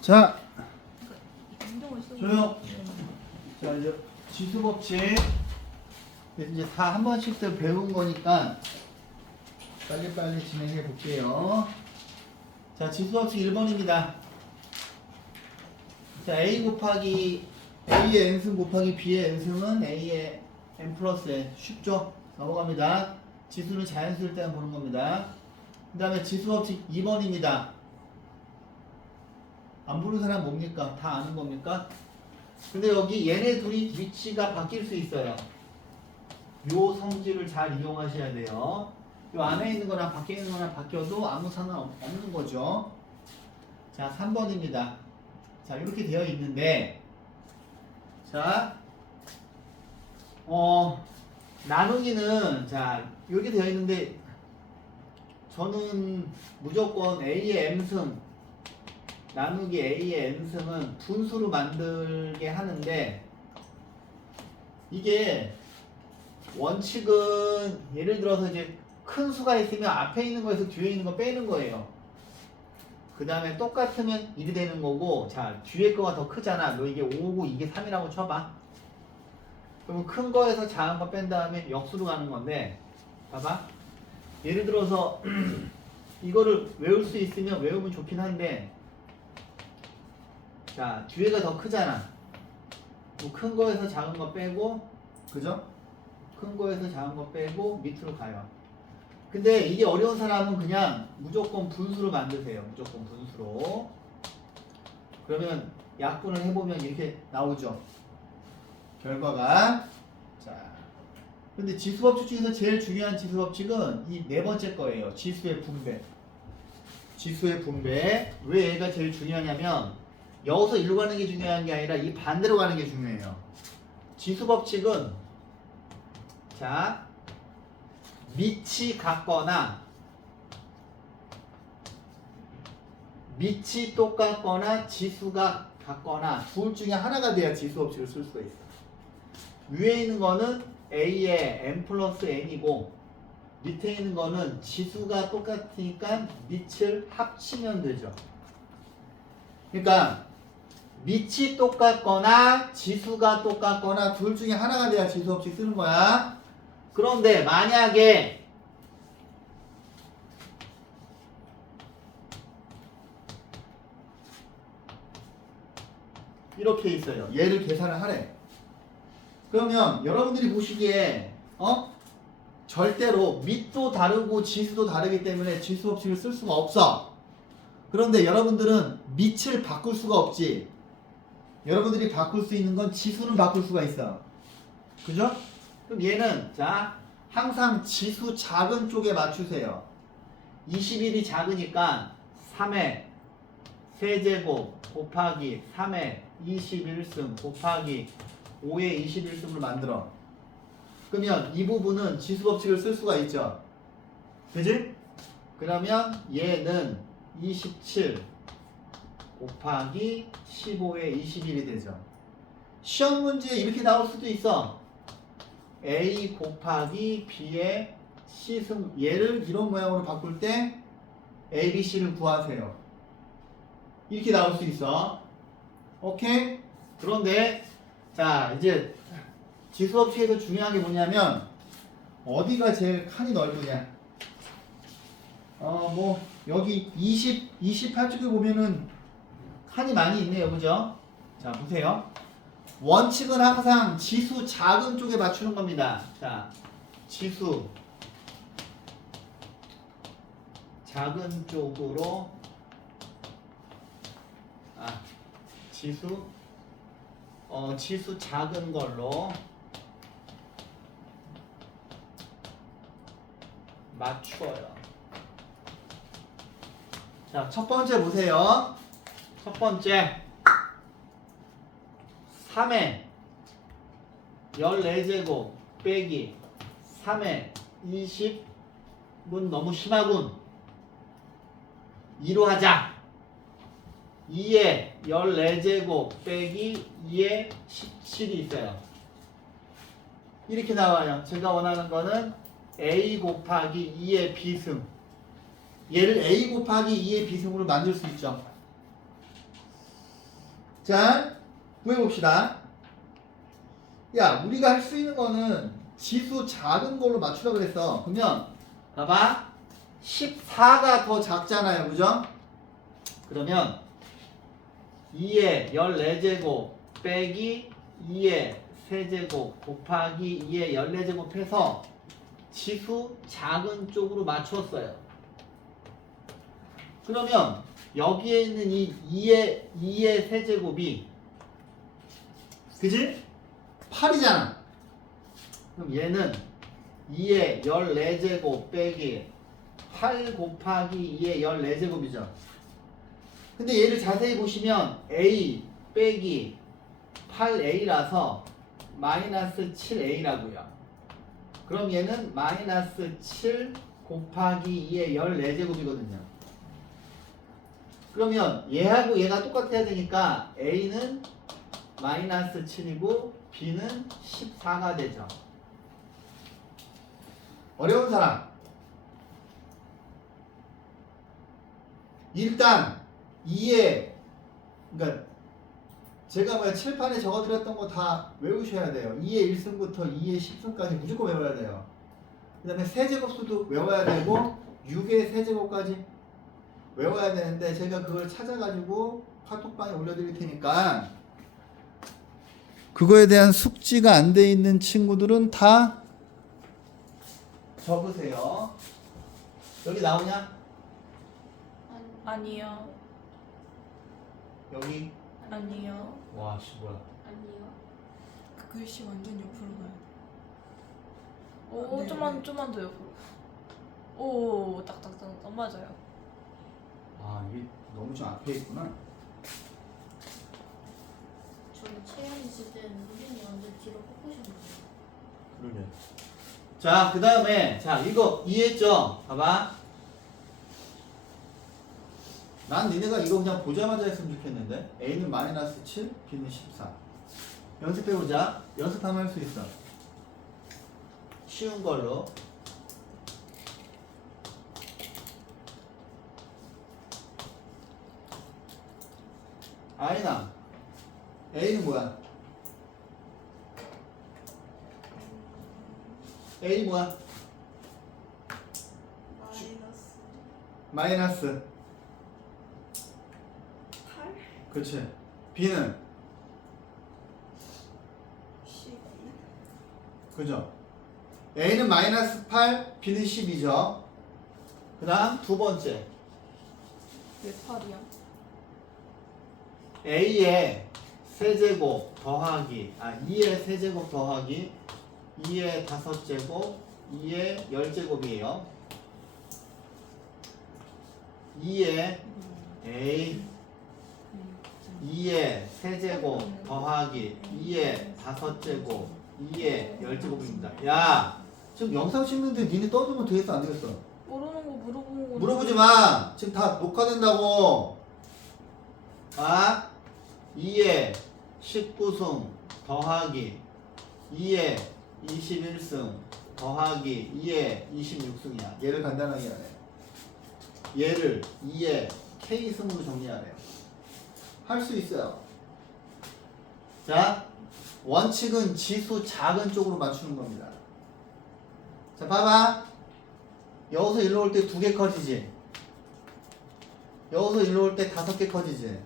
자, 조용. 자, 이제 지수법칙 이제 다 한 번씩들 배운 거니까 빨리빨리 진행해 볼게요. 자, 지수법칙 1번입니다. 자, A 곱하기 A의 n승 곱하기 B의 n승은 A의 n 플러스 n. 쉽죠? 넘어갑니다. 지수는 자연수일 때만 보는 겁니다. 그 다음에 지수법칙 2번입니다. 안 보는 사람 뭡니까? 다 아는 겁니까? 근데 여기 얘네 둘이 위치가 바뀔 수 있어요. 요 성질을 잘 이용하셔야 돼요. 요 안에 있는 거랑 밖에 있는 거랑 바뀌어도 아무 상관없는 거죠. 자, 3번입니다. 자, 이렇게 되어 있는데, 자, 나누기는, 자, 이렇게 되어 있는데, 저는 무조건 A의 M승, 나누기 A의 N승은 분수로 만들게 하는데, 이게 원칙은 예를 들어서 이제 큰 수가 있으면 앞에 있는 거에서 뒤에 있는 거 빼는 거예요. 그 다음에 똑같으면 1이 되는 거고, 자, 뒤에 거가 더 크잖아. 너 이게 5고 이게 3이라고 쳐봐. 그러면 큰 거에서 작은 거 뺀 다음에 역수로 가는 건데, 봐봐. 예를 들어서 이거를 외울 수 있으면 외우면 좋긴 한데, 자, 뒤에가 더 크잖아. 뭐 큰 거에서 작은 거 빼고, 그죠? 큰 거에서 작은 거 빼고 밑으로 가요. 근데 이게 어려운 사람은 그냥 무조건 분수로 만드세요. 무조건 분수로. 그러면 약분을 해보면 이렇게 나오죠. 결과가. 자, 근데 지수법칙 중에서 제일 중요한 지수법칙은 이 네 번째 거예요. 지수의 분배. 지수의 분배. 왜 얘가 제일 중요하냐면 여기서 이리로 가는 게 중요한 게 아니라 이 반대로 가는 게 중요해요. 지수법칙은, 자, 밑이 같거나 밑이 똑같거나 지수가 같거나 둘 중에 하나가 돼야 지수법칙을 쓸 수가 있어. 위에 있는 거는 A의 n 플러스 n이고 밑에 있는 거는 지수가 똑같으니까 밑을 합치면 되죠. 그러니까 밑이 똑같거나 지수가 똑같거나 둘 중에 하나가 돼야 지수법칙 쓰는 거야. 그런데 만약에 이렇게 있어요. 얘를 계산을 하래. 그러면 여러분들이 보시기에 절대로 밑도 다르고 지수도 다르기 때문에 지수법칙을 쓸 수가 없어. 그런데 여러분들은 밑을 바꿀 수가 없지. 여러분들이 바꿀 수 있는 건 지수는 바꿀 수가 있어. 그죠? 그럼 얘는, 자, 항상 지수 작은 쪽에 맞추세요. 21이 작으니까 3의 세제곱 곱하기 3의 21승 곱하기 5의 21승을 만들어. 그러면 이 부분은 지수법칙을 쓸 수가 있죠. 그지? 그러면 얘는 27 곱하기 15의 21이 되죠. 시험 문제에 이렇게 나올 수도 있어. A 곱하기 B의 C승, 얘를 이런 모양으로 바꿀 때 A, B, C를 구하세요. 이렇게 나올 수 있어. 오케이? 그런데 자, 이제 지수법칙에서 중요한 게 뭐냐면 어디가 제일 칸이 넓으냐. 뭐 여기 28쪽에 보면은 칸이 많이 있네요. 그죠? 자, 보세요. 원칙은 항상 지수 작은 쪽에 맞추는 겁니다. 자, 지수 작은 쪽으로, 지수 작은 걸로 맞추어요. 자, 첫 번째 보세요. 첫 번째 3의 14제곱 빼기 3의 20은 너무 심하군. 2로 하자. 2의 14제곱 빼기 2의 17이 있어요. 이렇게 나와요. 제가 원하는 거는 A 곱하기 2의 B승. 얘를 A 곱하기 2의 비승으로 만들 수 있죠. 자, 구해봅시다. 야, 우리가 할 수 있는 거는 지수 작은 걸로 맞추라 그랬어. 그러면 봐봐. 14가 더 작잖아요. 그죠? 그러면 2의 14제곱 빼기 2의 세제곱 곱하기 2의 14제곱 해서 지수 작은 쪽으로 맞추었어요. 그러면 여기에 있는 이 2의 세제곱이 그지? 8이잖아. 그럼 얘는 2의 14제곱 빼기 8 곱하기 2의 14제곱이죠. 근데 얘를 자세히 보시면 A 빼기 8A라서 마이너스 7A라고요. 그럼 얘는 마이너스 7 곱하기 2의 14제곱이거든요. 그러면 얘하고 얘가 똑같아야 되니까 A는 마이너스 7이고 B는 14가 되죠. 어려운 사람. 일단 2에 그러니까 제가 뭐야 칠판에 적어드렸던 거 다 외우셔야 돼요. 2의 1승부터 2의 10승까지 무조건 외워야 돼요. 그 다음에 세제곱수도 외워야 되고 6의 세제곱까지 외워야 되는데 제가 그걸 찾아가지고 카톡방에 올려드릴 테니까 그거에 대한 숙지가 안 돼 있는 친구들은 다 적으세요. 여기 나오냐? 아니요. 여기? 아니요. 와, 씨 뭐야? 아니요. 그 글씨 완전 옆으로 가요. 아, 오, 네, 좀만 더 옆으로. 오, 딱딱딱 맞아요. 아, 이게 너무 좀 앞에 있구나. 저는 체험 있을 때는 선생님이 완전 뒤로 꺾으셨는데. 그러게. 자, 그 다음에 자 이거 이해했죠? 봐봐. 난 니네가 이거 그냥 보자마자 했으면 좋겠는데 A는 마이너스 7, B는 14. 연습해보자. 연습하면 할 수 있어. 쉬운 걸로. 아이나 A는 뭐야? A 뭐야? 마이너스 8? 그치. B는 12? 그죠? A는 마이너스 8, B는 10이죠. 그 다음 두 번째 왜 8이야? A의 세제곱 더하기 2의 세제곱 더하기 2의 5제곱 2의 10제곱이에요. 2의 A 2의 세제곱 더하기 2의 5제곱 2의 10제곱입니다. 야, 지금 영상 찍는데 니네 떠들면 되겠어 안 되겠어? 모르는 거 물어보는 거. 물어보지 마. 지금 다 녹화된다고. 2의 19승 더하기 2의 21승 더하기 2의 26승이야. 얘를 간단하게 하래. 얘를 2의 K승으로 정리하래요. 할 수 있어요. 자, 원칙은 지수 작은 쪽으로 맞추는 겁니다. 자, 봐봐. 여기서 일로 올 때 2개 커지지. 여기서 일로 올 때 5개 커지지.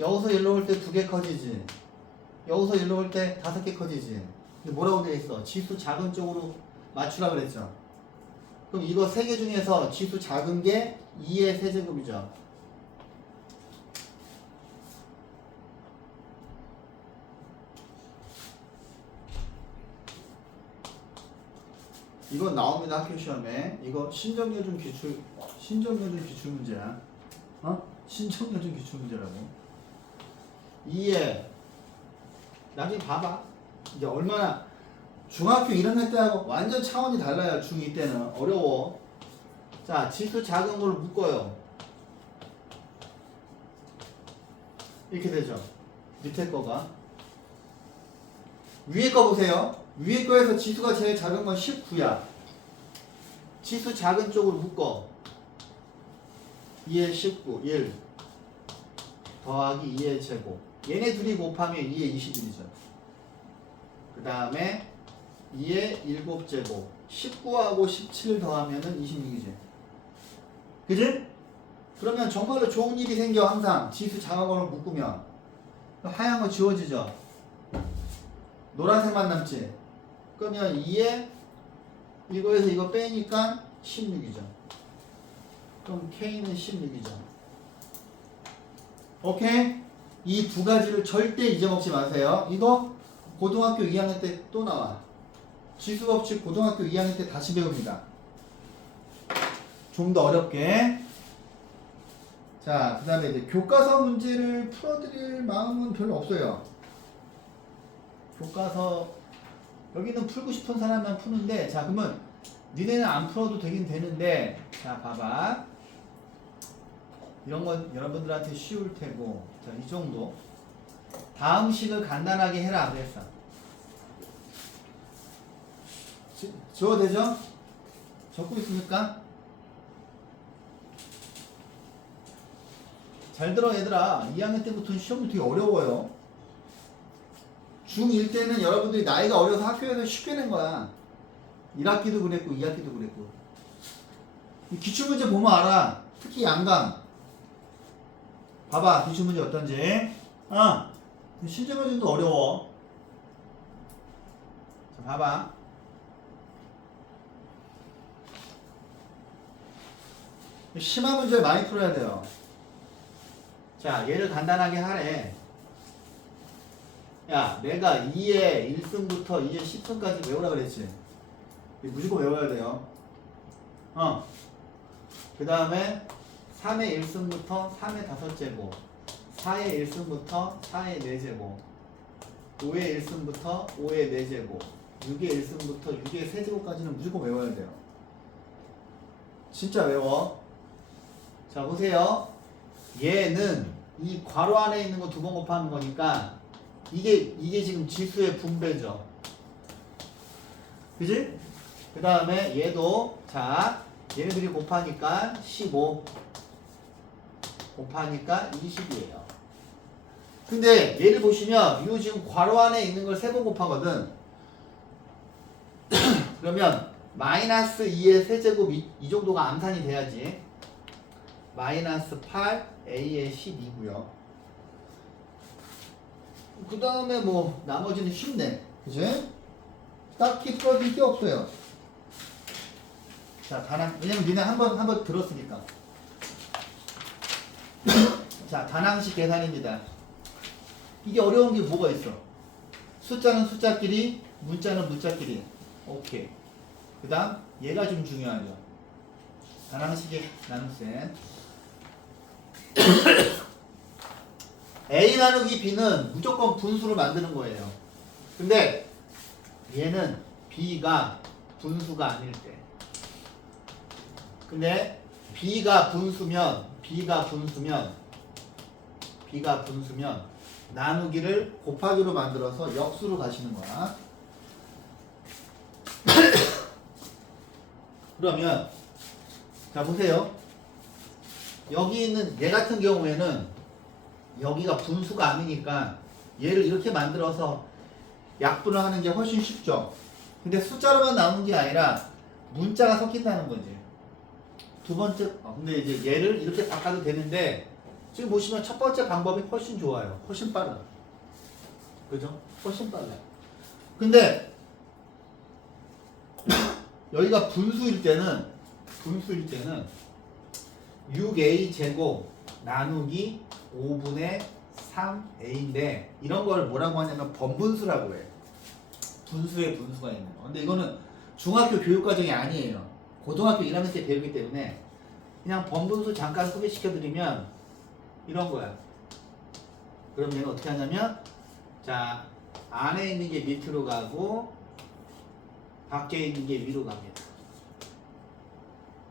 여기서 일로 올 때 2개 커지지. 여기서 일로 올 때 5개 커지지. 근데 뭐라고 되어 있어? 지수 작은 쪽으로 맞추라 그랬죠. 그럼 이거 3개 중에서 지수 작은 게 2의 세제곱이죠. 이건 나옵니다. 학교 시험에. 이거 신정여중 기출 문제야. 신정여중 기출 문제라고. 2에 나중에 봐봐. 이제 얼마나 중학교 1학년 때하고 완전 차원이 달라요. 중2 때는 어려워. 자, 지수 작은 걸로 묶어요. 이렇게 되죠. 밑에 거가. 위에 거 보세요. 위에 거에서 지수가 제일 작은 건 19야. 지수 작은 쪽으로 묶어. 2의 19 1 더하기 2의 제곱 얘네 둘이 곱하면 2의 21이죠. 그 다음에 2의 7제곱 19하고 17 더하면은 26이지. 그지? 그러면 정말로 좋은 일이 생겨. 항상 지수 장하고를 묶으면 하얀 거 지워지죠. 노란색만 남지. 그러면 2에 이거에서 이거 빼니까 16이죠. 그럼 K는 16이죠. 오케이? 이 두 가지를 절대 잊어먹지 마세요. 이거 고등학교 2학년 때 또 나와. 지수법칙 고등학교 2학년 때 다시 배웁니다. 좀 더 어렵게. 자, 그 다음에 이제 교과서 문제를 풀어드릴 마음은 별로 없어요. 교과서 여기는 풀고 싶은 사람만 푸는데, 자, 그러면 니네는 안 풀어도 되긴 되는데, 자, 봐봐. 이런 건 여러분들한테 쉬울 테고, 자, 이 정도. 다음 식을 간단하게 해라 그랬어. 지워도 되죠? 적고 있습니까? 잘 들어 얘들아. 2학년 때부터는 시험이 되게 어려워요. 중1 때는 여러분들이 나이가 어려서 학교에서 쉽게 낸 거야. 1학기도 그랬고 2학기도 그랬고. 이 기출문제 보면 알아. 특히 양강. 봐봐 기출문제 어떤지. 실제 문제도 어려워. 자 봐봐. 심화 문제 많이 풀어야 돼요. 자, 얘를 간단하게 하래. 야, 내가 2의 1승부터 2의 10승까지 외우라 그랬지. 무조건 외워야 돼요. 그 다음에 3의 1승부터 3의 5제곱, 4의 1승부터 4의 4제곱, 5의 1승부터 5의 4제곱, 6의 1승부터 6의 3제곱까지는 무조건 외워야 돼요. 진짜 외워. 자, 보세요. 얘는 이 괄호 안에 있는 거 두 번 곱하는 거니까 이게 지금 지수의 분배죠. 그지? 그 다음에 얘도 자 얘네들이 곱하니까 15 곱하니까 20이에요. 근데 얘를 보시면 이 지금 괄호 안에 있는 걸 세 번 곱하거든. 그러면 마이너스 2의 세제곱 이 정도가 암산이 돼야지. 마이너스 8 A의 12고요. 그 다음에 뭐 나머지는 쉽네. 그치? 딱히 풀어줄 게 없어요. 자, 단항, 왜냐면 니네 한번 들었으니까. 자, 단항식 계산입니다. 이게 어려운 게 뭐가 있어? 숫자는 숫자끼리, 문자는 문자끼리. 오케이. 그 다음, 얘가 좀 중요하죠. 단항식의 나눗셈. A 나누기 B는 무조건 분수를 만드는 거예요. 근데 얘는 B가 분수가 아닐 때. 근데 B가 분수면 나누기를 곱하기로 만들어서 역수로 가시는 거야. 그러면 자 보세요. 여기 있는 얘 같은 경우에는 여기가 분수가 아니니까 얘를 이렇게 만들어서 약분을 하는 게 훨씬 쉽죠. 근데 숫자로만 나오는 게 아니라 문자가 섞인다는 거지. 두 번째, 근데 이제 얘를 이렇게 바꿔도 되는데 지금 보시면 첫 번째 방법이 훨씬 좋아요. 훨씬 빨라. 그죠? 훨씬 빨라. 근데 여기가 분수일 때는 6a 제곱 나누기 5분의 3a인데 이런 걸 뭐라고 하냐면 번분수라고 해. 분수에 분수가 있는 거. 근데 이거는 중학교 교육과정이 아니에요. 고등학교 1학년 때 배우기 때문에 그냥 번분수 잠깐 소개시켜드리면 이런 거야. 그럼 얘는 어떻게 하냐면 자 안에 있는 게 밑으로 가고 밖에 있는 게 위로 갑니다.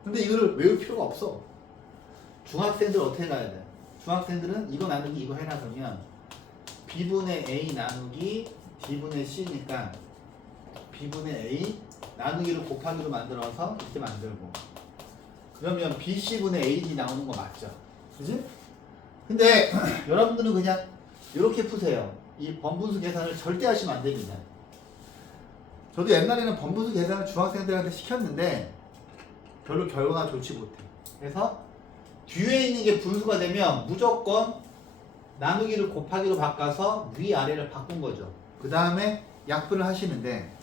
근데 이거를 외울 필요가 없어. 중학생들 어떻게 가야 돼? 중학생들은 이거 나누기 이거 해놔서면 b분의 a 나누기 d분의 c니까 b분의 a 나누기를 곱하기로 만들어서 이렇게 만들고 그러면 BC분의 AD 나오는 거 맞죠? 그지? 근데 여러분들은 그냥 이렇게 푸세요. 이 번분수 계산을 절대 하시면 안 됩니다. 저도 옛날에는 번분수 계산을 중학생들한테 시켰는데 별로 결과가 좋지 못해. 그래서 뒤에 있는 게 분수가 되면 무조건 나누기를 곱하기로 바꿔서 위아래를 바꾼 거죠. 그 다음에 약분을 하시는데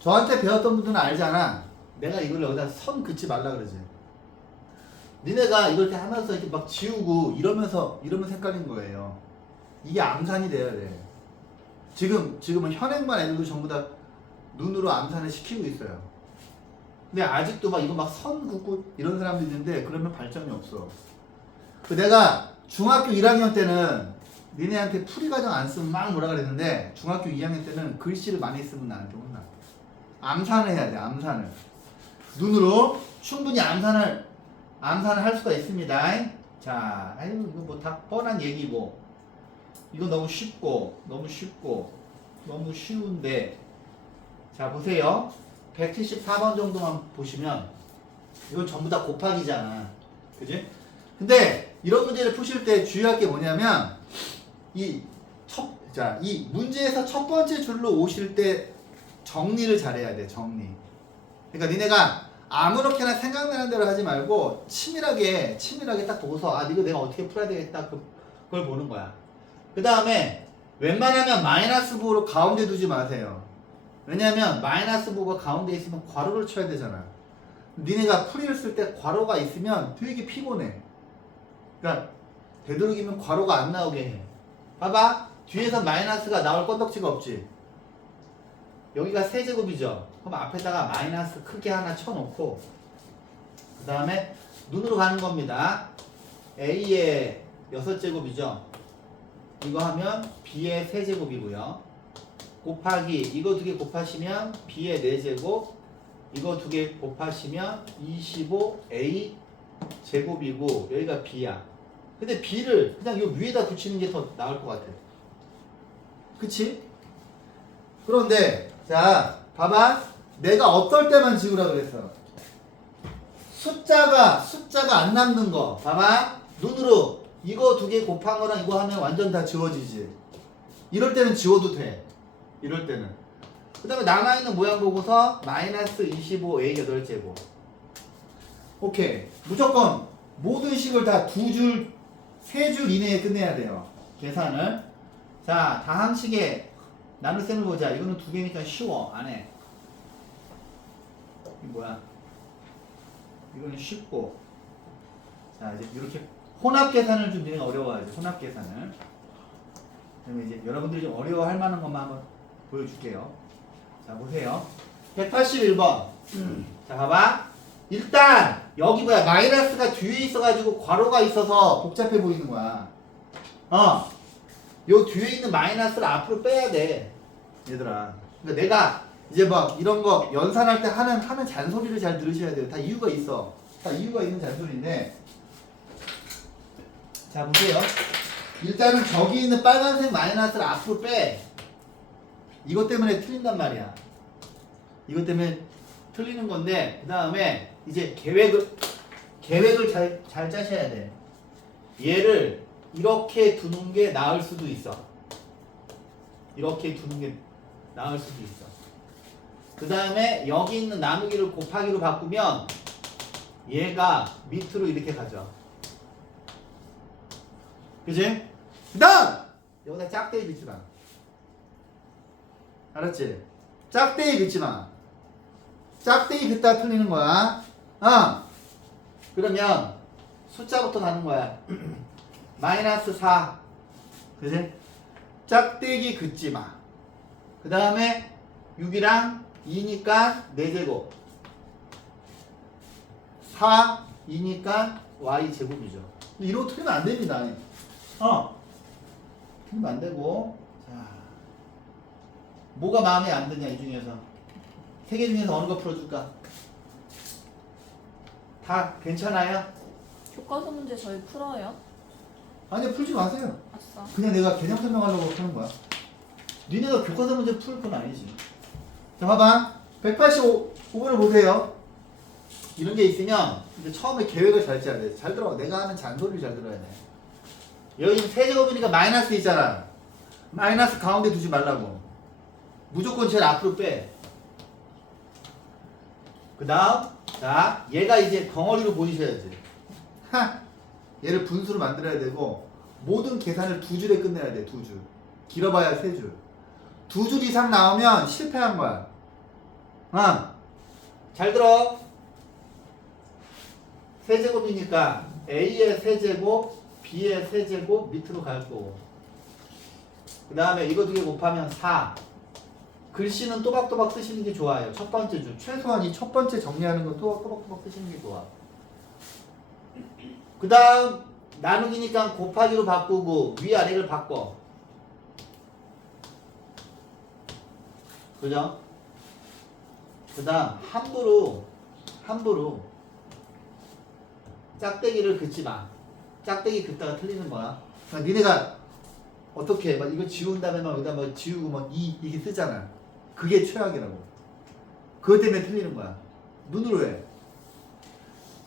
저한테 배웠던 분들은 알잖아. 내가 이걸 여기다 선 긋지 말라 그러지. 니네가 이걸 이렇게 하면서 이렇게 막 지우고 이러면 헷갈린 거예요. 이게 암산이 돼야 돼. 지금은 현행반 애들도 전부 다 눈으로 암산을 시키고 있어요. 근데 아직도 막 이거 막 선 긋고 이런 사람도 있는데 그러면 발전이 없어. 내가 중학교 1학년 때는 니네한테 풀이 과정 안 쓰면 막 뭐라 그랬는데 중학교 2학년 때는 글씨를 많이 쓰면 나한테 혼나. 암산을 해야 돼. 암산을. 눈으로 충분히 암산을 할 수가 있습니다. 자, 아유 이거 뭐 다 뻔한 얘기고 이거 너무 쉽고 너무 쉬운데 자 보세요. 174번 정도만 보시면 이건 전부 다 곱하기잖아. 그지? 근데 이런 문제를 푸실 때 주의할 게 뭐냐면 이 문제에서 첫 번째 줄로 오실 때 정리를 잘해야 돼. 정리. 그러니까 니네가 아무렇게나 생각나는 대로 하지 말고 치밀하게 딱 보고서 이거 내가 어떻게 풀어야 되겠다 그걸 보는 거야. 그 다음에 웬만하면 마이너스 부호로 가운데 두지 마세요. 왜냐하면 마이너스 부호가 가운데 있으면 괄호를 쳐야 되잖아. 니네가 풀이를 쓸 때 괄호가 있으면 되게 피곤해. 그러니까 되도록이면 괄호가 안 나오게 해. 봐봐. 뒤에서 마이너스가 나올 건덕지가 없지. 여기가 세제곱이죠. 그럼 앞에다가 마이너스 크게 하나 쳐놓고 그 다음에 눈으로 가는 겁니다. A의 6제곱이죠. 이거 하면 B의 세제곱이고요. 곱하기 이거 2개 곱하시면 B의 4제곱 이거 2개 곱하시면 25A 제곱이고 여기가 B야. 근데 B를 그냥 요 위에다 붙이는 게 더 나을 것 같아. 그치? 그런데 자 봐봐. 내가 어떨 때만 지우라 그랬어. 숫자가 안 남는 거 봐봐. 눈으로 이거 2개 곱한 거랑 이거 하면 완전 다 지워지지. 이럴 때는 지워도 돼. 이럴 때는. 그 다음에 남아있는 모양 보고서 마이너스 25A 8제곱. 오케이. 무조건 모든 식을 다 2줄 3줄 이내에 끝내야 돼요. 계산을. 자 다항식에 나눗셈을 보자. 이거는 2개니까 쉬워. 안 해. 이게 뭐야? 이거는 쉽고. 자 이제 이렇게 혼합 계산을 좀 너희가 어려워하지. 혼합 계산을. 그러면 이제 여러분들이 좀 어려워할 만한 것만 한번 보여줄게요. 자 보세요. 181번. 자 봐봐. 일단 여기 뭐야? 마이너스가 뒤에 있어가지고 괄호가 있어서 복잡해 보이는 거야. 요 뒤에 있는 마이너스를 앞으로 빼야 돼. 얘들아. 그러니까 내가 이제 막 이런 거 연산할 때 하는 잔소리를 잘 들으셔야 돼요. 다 이유가 있어. 다 이유가 있는 잔소리인데. 자 보세요. 일단은 저기 있는 빨간색 마이너스를 앞으로 빼. 이것 때문에 틀린단 말이야. 이것 때문에 틀리는 건데 그 다음에 이제 계획을 잘 짜셔야 돼. 얘를 이렇게 두는 게 나을 수도 있어. 이렇게 두는 게 나을 수도 있어. 그 다음에 여기 있는 나누기를 곱하기로 바꾸면 얘가 밑으로 이렇게 가죠. 그지? 그 다음! 여기다 짝대기 긋지 마. 알았지? 짝대기 긋지 마. 짝대기 긋다 틀리는 거야. 그러면 숫자부터 가는 거야. 마이너스 4. 그지? 짝대기 긋지 마. 그 다음에 6이랑 2니까 4제곱. 4, 2니까 Y제곱이죠. 이러고 틀리면 안 됩니다. 틀리면 안 되고. 자, 뭐가 마음에 안 드냐, 이 중에서. 3개 중에서 어느 거 풀어줄까? 다 괜찮아요? 교과서 문제 저희 풀어요? 아니요, 풀지 마세요. 아싸. 그냥 내가 개념 설명하려고 하는 거야. 니네가 교과서 문제 풀 건 아니지. 자, 봐봐. 185번을 보세요. 이런 게 있으면 이제 처음에 계획을 잘 짜야 돼. 잘 들어. 내가 하는 잔소리를 잘 들어야 돼. 여기 세제곱이니까 마이너스 있잖아. 마이너스 가운데 두지 말라고. 무조건 제일 앞으로 빼. 그 다음, 자, 얘가 이제 덩어리로 보이셔야지. 얘를 분수로 만들어야 되고, 모든 계산을 두 줄에 끝내야 돼, 두 줄. 길어봐야 세 줄. 두 줄 이상 나오면 실패한 거야. 잘 들어. 세제곱이니까 A의 세제곱, B의 세제곱 밑으로 갈 거고. 그 다음에 이거 두 개 곱하면 4. 글씨는 또박또박 쓰시는 게 좋아요. 첫 번째 줄. 최소한 이 첫 번째 정리하는 건 또박또박 쓰시는 게 좋아. 그 다음 나누기니까 곱하기로 바꾸고 위아래를 바꿔. 그죠? 그 다음 함부로 짝대기를 긋지 마. 짝대기 긋다가 틀리는 거야. 그러니까 니네가 어떻게 막 이거 지운 다음에 막 여기다 막 지우고 막 이게 쓰잖아. 그게 최악이라고. 그것 때문에 틀리는 거야. 눈으로 해.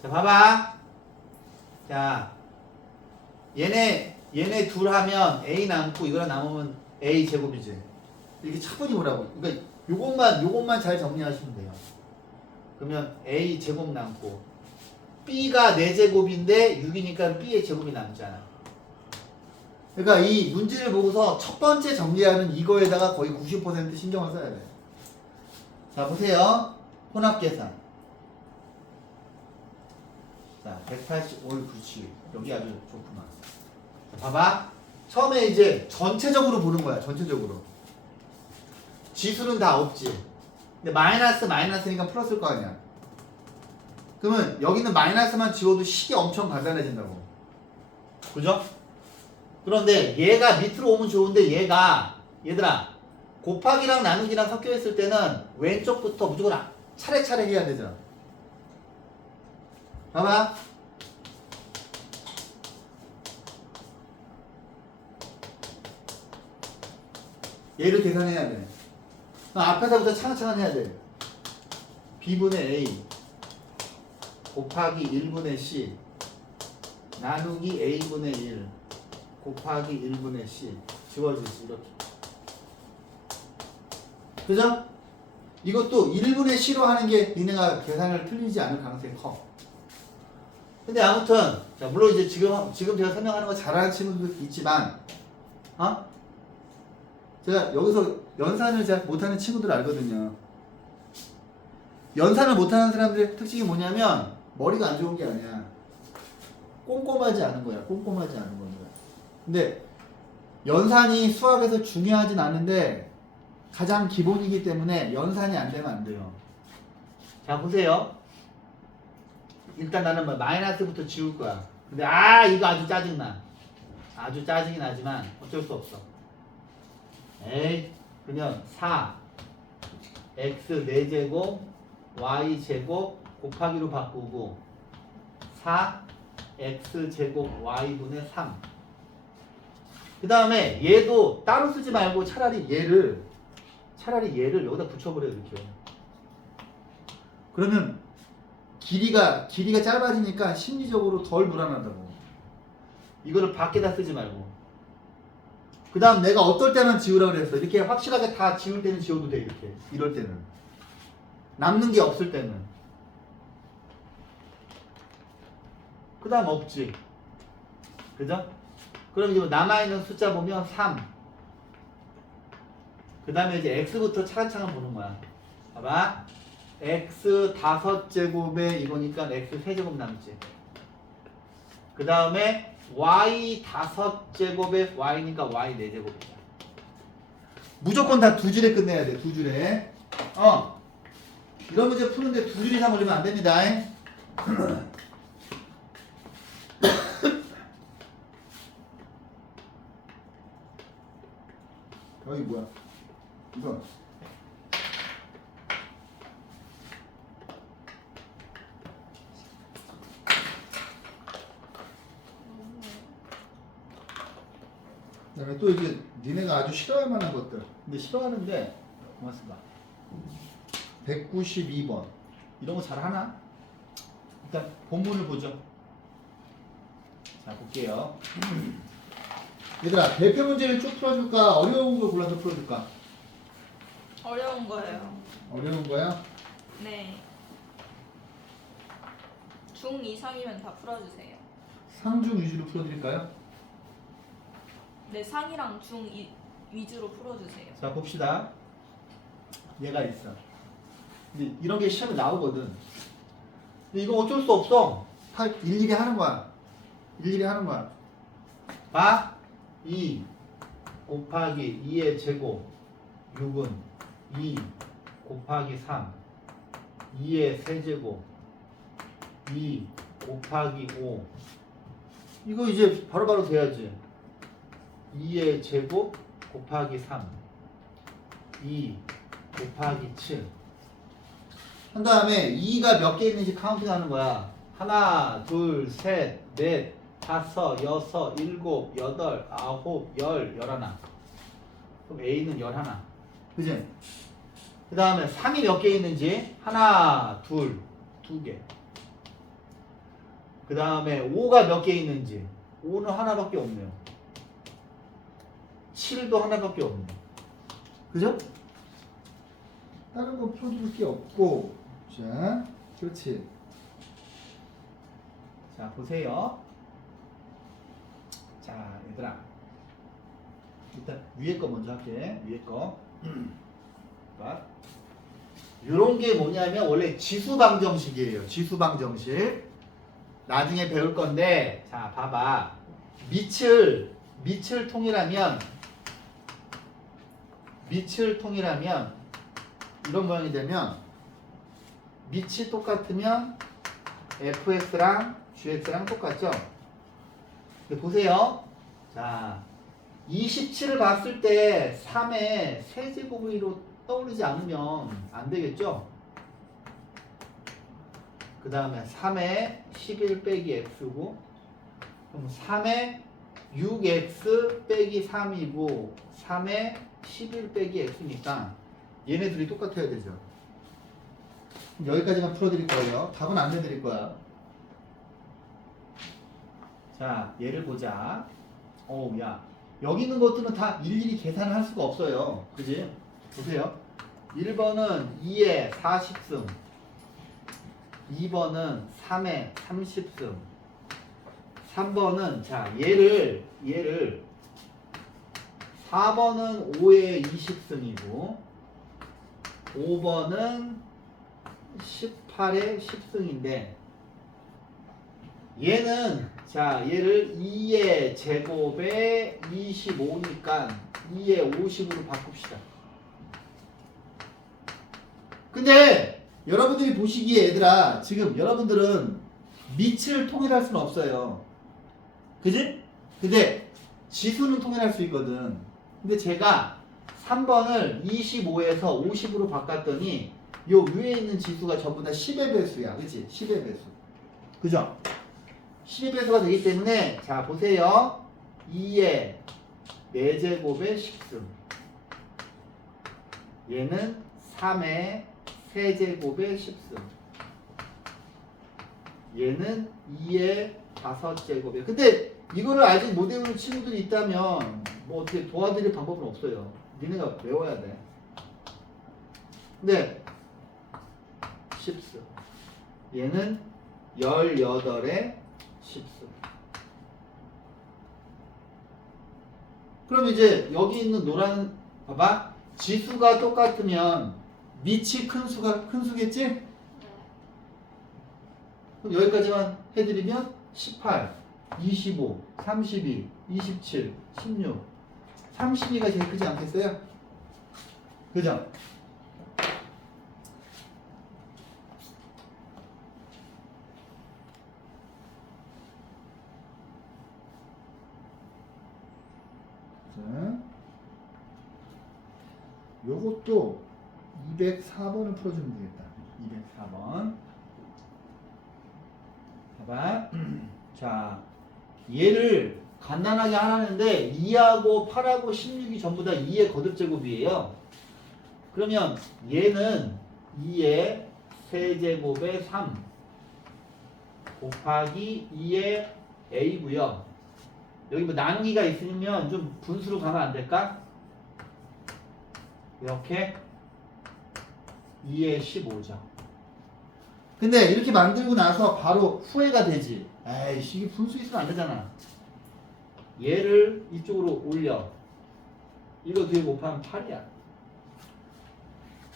자, 봐봐. 자, 얘네 둘 하면 A 남고 이거랑 남으면 A 제곱이지. 이렇게 차분히 보라고. 그러니까 요것만 잘 정리하시면 돼요. 그러면 A 제곱 남고 B가 4제곱인데 6이니까 B의 제곱이 남잖아. 그러니까 이 문제를 보고서 첫 번째 정리하는 이거에다가 거의 90% 신경을 써야 돼. 자, 보세요. 혼합계산. 자, 180, 그렇지. 여기 아주 좋구만. 자, 봐봐. 처음에 이제 전체적으로 보는 거야, 전체적으로. 지수는 다 없지. 근데 마이너스니까 플러스일 거 아니야. 그러면 여기는 마이너스만 지워도 식이 엄청 간단해진다고. 그죠? 그런데 얘가 밑으로 오면 좋은데 얘들아 곱하기랑 나누기랑 섞여 있을 때는 왼쪽부터 무조건 차례차례 해야 되잖아. 봐봐. 얘를 계산해야 돼. 앞에서부터 차근차근 해야 돼. B분의 A 곱하기 1분의 C 나누기 A분의 1 곱하기 1분의 C 지워지지 이렇게. 그죠? 이것도 1분의 C로 하는 게 니네가 계산을 틀리지 않을 가능성이 커. 근데 아무튼 자, 물론 이제 지금 제가 설명하는 거 잘하는 친구들도 있지만 제가 여기서 연산을 잘 못하는 친구들 알거든요. 연산을 못하는 사람들의 특징이 뭐냐면 머리가 안 좋은 게 아니야. 꼼꼼하지 않은 거야. 꼼꼼하지 않은 거야. 근데 연산이 수학에서 중요하진 않은데 가장 기본이기 때문에 연산이 안 되면 안 돼요. 자, 보세요. 일단 나는 뭐 마이너스부터 지울 거야. 근데 이거 아주 짜증나. 아주 짜증이 나지만 어쩔 수 없어. 에이, 그러면 4 x 4제곱 y제곱 곱하기로 바꾸고 4 x제곱 y분의 3. 그 다음에 얘도 따로 쓰지 말고 차라리 얘를 여기다 붙여버려 이렇게. 그러면 길이가 짧아지니까 심리적으로 덜 불안하다고. 이거를 밖에다 쓰지 말고. 그 다음 내가 어떨 때만 지우라고 그랬어. 이렇게 확실하게 다 지울 때는 지워도 돼. 이렇게. 이럴 때는. 남는 게 없을 때는. 그 다음 없지. 그죠? 그럼 이제 남아있는 숫자 보면 3. 그 다음에 이제 x부터 차근차근 보는 거야. 봐봐. x 5제곱에 이거니까 x 3제곱 남지. 그 다음에 y 5제곱에 y니까 y 4제곱이야. 무조건 다 두 줄에 끝내야 돼. 두 줄에. 이런 문제 푸는데 두 줄 이상 걸리면 안 됩니다. 여기 뭐야? 이거. 그다음에 또 이게 니네가 아주 싫어할 만한 것들. 근데 싫어하는데 고맙습니다. 192번. 이런 거 잘 하나? 일단 본문을 보죠. 자, 볼게요. 얘들아, 대표 문제를 쭉 풀어줄까? 어려운 걸 골라서 풀어줄까? 어려운 거예요. 어려운 거야? 네. 중 이상이면 다 풀어주세요. 상중 위주로 풀어드릴까요? 네, 상이랑 중 위주로 풀어주세요. 자, 봅시다. 얘가 있어. 근데 이런 게 시험에 나오거든. 근데 이거 어쩔 수 없어. 다 일일이 하는 거야. 일일이 하는 거야. 봐. 2 곱하기 2의 제곱 6은 2 곱하기 3 2의 세제곱 2 곱하기 5 이거 이제 바로바로 돼야지. 2의 제곱 곱하기 3 2 곱하기 7 한 다음에 2가 몇 개 있는지 카운팅하는 거야. 하나, 둘, 셋, 넷, 다섯, 여섯, 일곱, 여덟, 아홉, 열, 열하나. 그럼 A는 열하나. 그지? 그 다음에 3이 몇 개 있는지 하나, 둘, 두 개. 그 다음에 5가 몇 개 있는지 5는 하나밖에 없네요. 7도 하나밖에 없네요. 그죠? 다른 거 풀어줄 게 없고. 자, 그렇지. 자, 보세요. 자, 얘들아. 일단 위에 거 먼저 할게. 위에 거. 봐. 요런 게 뭐냐면 원래 지수방정식이에요. 지수방정식. 나중에 배울 건데, 자, 봐봐. 밑을 통일하면 이런 모양이 되면 밑이 똑같으면 fx랑 gx랑 똑같죠? 근데 보세요. 자, 27을 봤을 때 3의 세제곱으로 떠올리지 않으면 안 되겠죠? 그 다음에 3의 11 빼기 x고, 그럼 3의 6x 빼기 3이고 3의 11 빼기 x니까 얘네들이 똑같아야 되죠. 여기까지만 풀어드릴 거예요. 답은 안 내드릴 거야. 자, 얘를 보자. 어우, 야, 여기 있는 것들은 다 일일이 계산을 할 수가 없어요. 그지? 보세요. 1번은 2의 40승, 2번은 3의 30승, 3번은 자, 얘를 4번은 5의 20승이고 5번은 18의 10승인데 얘는 자, 얘를 2의 제곱에 25니까 2의 50으로 바꿉시다. 근데 여러분들이 보시기에 얘들아, 지금 여러분들은 밑을 통일할 수는 없어요. 그지? 근데 지수는 통일할 수 있거든. 근데 제가 3번을 25에서 50으로 바꿨더니 요 위에 있는 지수가 전부 다 10의 배수야. 그치? 10의 배수. 그죠? 10의 배수가 되기 때문에 자, 보세요. 2의 4제곱의 10승. 얘는 3의 세제곱의 10승. 얘는 2의 5제곱의. 근데 이거를 아직 못 외우는 친구들이 있다면 뭐 어떻게 도와드릴 방법은 없어요. 니네가 외워야 돼. 근데 10승. 얘는 18의 10승. 그럼 이제 여기 있는 노란, 봐봐. 지수가 똑같으면 밑이 큰 수겠지? 그럼 여기까지만 해드리면 18, 25, 32, 27, 16, 32가 제일 크지 않겠어요? 그죠? 자, 요것도 204번을 풀어주면 되겠다. 204번. 봐봐. 자, 얘를 간단하게 하라는데 2하고 8하고 16이 전부 다 2의 거듭제곱이에요. 그러면 얘는 2의 세제곱의 3, 곱하기 2의 a고요. 여기 뭐 나누기가 있으면 좀 분수로 가면 안 될까? 이렇게 2의 15죠. 근데 이렇게 만들고 나서 바로 후회가 되지. 에이씨, 이게 분수 있으면 안 되잖아. 얘를 이쪽으로 올려. 이거 뒤에 곱하면 8이야.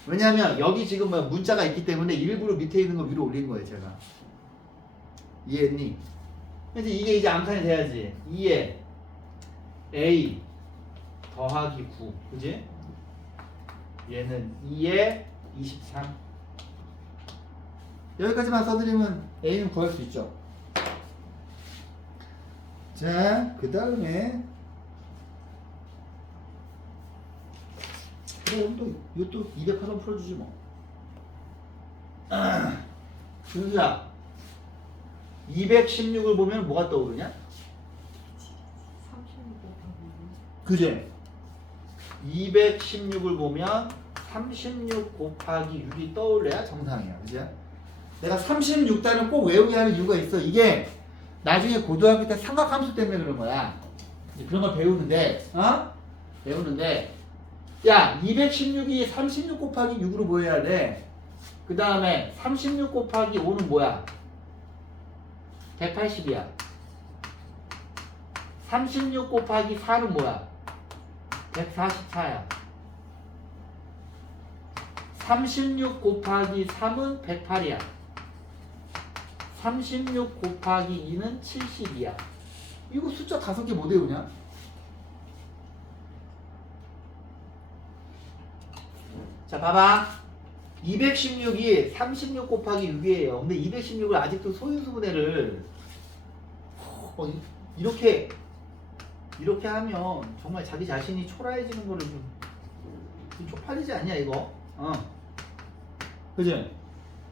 왜냐면 여기 지금 뭐 문자가 있기 때문에 일부러 밑에 있는 거 위로 올린 거예요, 제가. 이해했니? 그래서 이게 이제 암산이 돼야지. 2에 a 더하기 9, 그지? 얘는 2에 23. 여기까지만 써드리면 a는 구할 수 있죠. 자, 그 다음에 그럼 또 이것도 208원 풀어주지 뭐. 준수야, 216을 보면 뭐가 떠오르냐? 36 그제? 216을 보면 36 곱하기 6이 떠올려야 정상이야. 그지? 내가 36단을 꼭 외우게 하는 이유가 있어. 이게 나중에 고등학교 때 삼각함수 때문에 그런 거야. 이제 그런 걸 배우는데, 배우는데, 야, 216이 36 곱하기 6으로 보여야 돼. 그 다음에 36 곱하기 5는 뭐야? 180이야. 36 곱하기 4는 뭐야? 144야. 36 곱하기 3은 108이야. 36 곱하기 2는 70이야. 이거 숫자 5개 못 외우냐? 자, 봐봐. 216이 36 곱하기 6이에요. 근데 216을 아직도 소인수분해를 이렇게 하면 정말 자기 자신이 초라해지는 거를 좀 쪽팔리지 않냐 이거? 그지?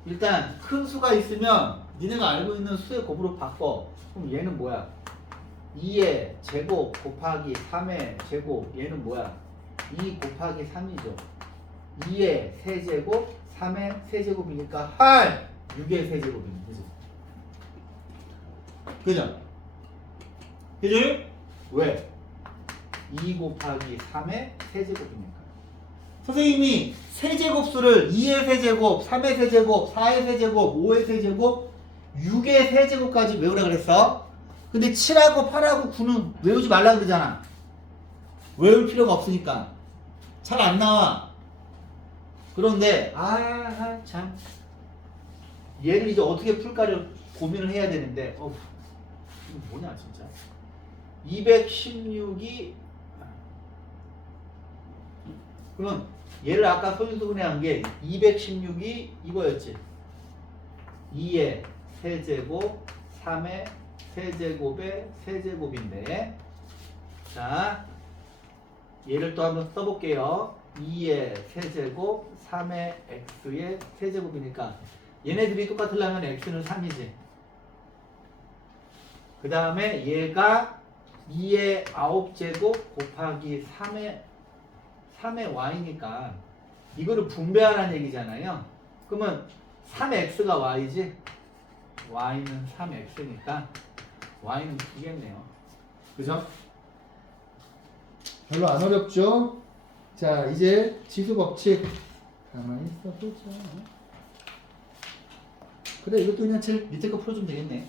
일단 큰 수가 있으면 니네가 알고 있는 수의 곱으로 바꿔. 그럼 얘는 뭐야? 2의 제곱 곱하기 3의 제곱, 얘는 뭐야? 2 곱하기 3이죠. 2의 세제곱, 3의 세제곱이니까 6의 세제곱이네. 그지? 그죠? 그지? 왜? 2 곱하기 3의 세제곱이니까. 선생님이 세제곱수를 2의 세제곱, 3의 세제곱, 4의 세제곱, 5의 세제곱, 6의 세제곱까지 외우라 그랬어. 근데 7하고 8하고 9는 외우지 말라 그러잖아. 외울 필요가 없으니까. 잘 안 나와. 그런데 참 얘를 이제 어떻게 풀까를 고민을 해야 되는데 이거 뭐냐 진짜. 216이 그럼 얘를 아까 소인수분해한 게 216이 이거였지. 2의 세제곱, 3의 세제곱의 세제곱인데, 자 얘를 또 한번 써볼게요. 2의 세제곱, 3의 x의 세제곱이니까 얘네들이 똑같으려면 x는 3이지. 그 다음에 얘가 2의 9제곱 곱하기 3의 y니까 이거를 분배하라는 얘기잖아요. 그러면 3x가 y지? y는 3x니까 y는 2겠네요. 그죠? 별로 안 어렵죠? 자, 이제 지수 법칙 가만히 있어보자. 그래, 이것도 그냥 제일 밑에 거 풀어주면 되겠네.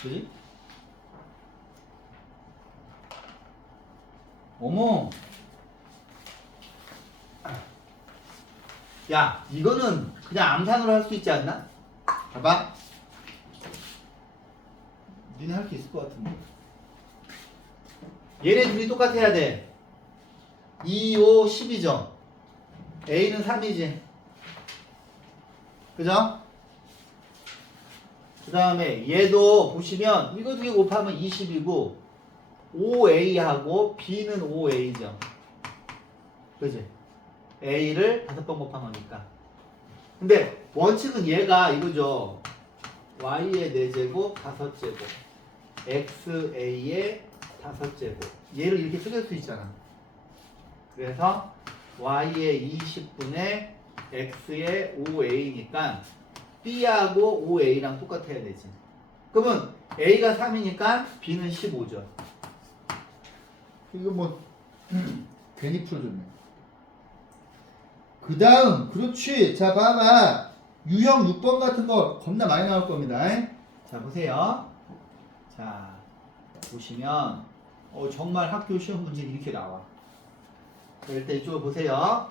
그지? 어머! 야, 이거는 그냥 암산으로 할 수 있지 않나? 봐봐. 니네 할 수 있을 것 같은데. 얘네 둘이 똑같아야 돼. 2, 5, 10이죠. A는 3이지. 그죠? 그 다음에 얘도 보시면 이거 두 개 곱하면 20이고 5A하고 B는 5A죠. 그지? A를 5번 곱한 거니까. 근데 원칙은 얘가 이거죠. Y의 4제곱 5제곱 XA의 5제곱 얘를 이렇게 쓰실 수 있잖아. 그래서 Y의 20분의 X의 5A니까 B하고 5A랑 똑같아야 되지. 그러면 A가 3이니까 B는 15죠. 이거 뭐 괜히 풀어줬네. 그 다음 그렇지. 자 봐봐. 유형 6번 같은 거 겁나 많이 나올 겁니다. 자 보세요. 자 보시면 정말 학교 시험 문제 이렇게 나와. 자, 일단 이쪽을 보세요.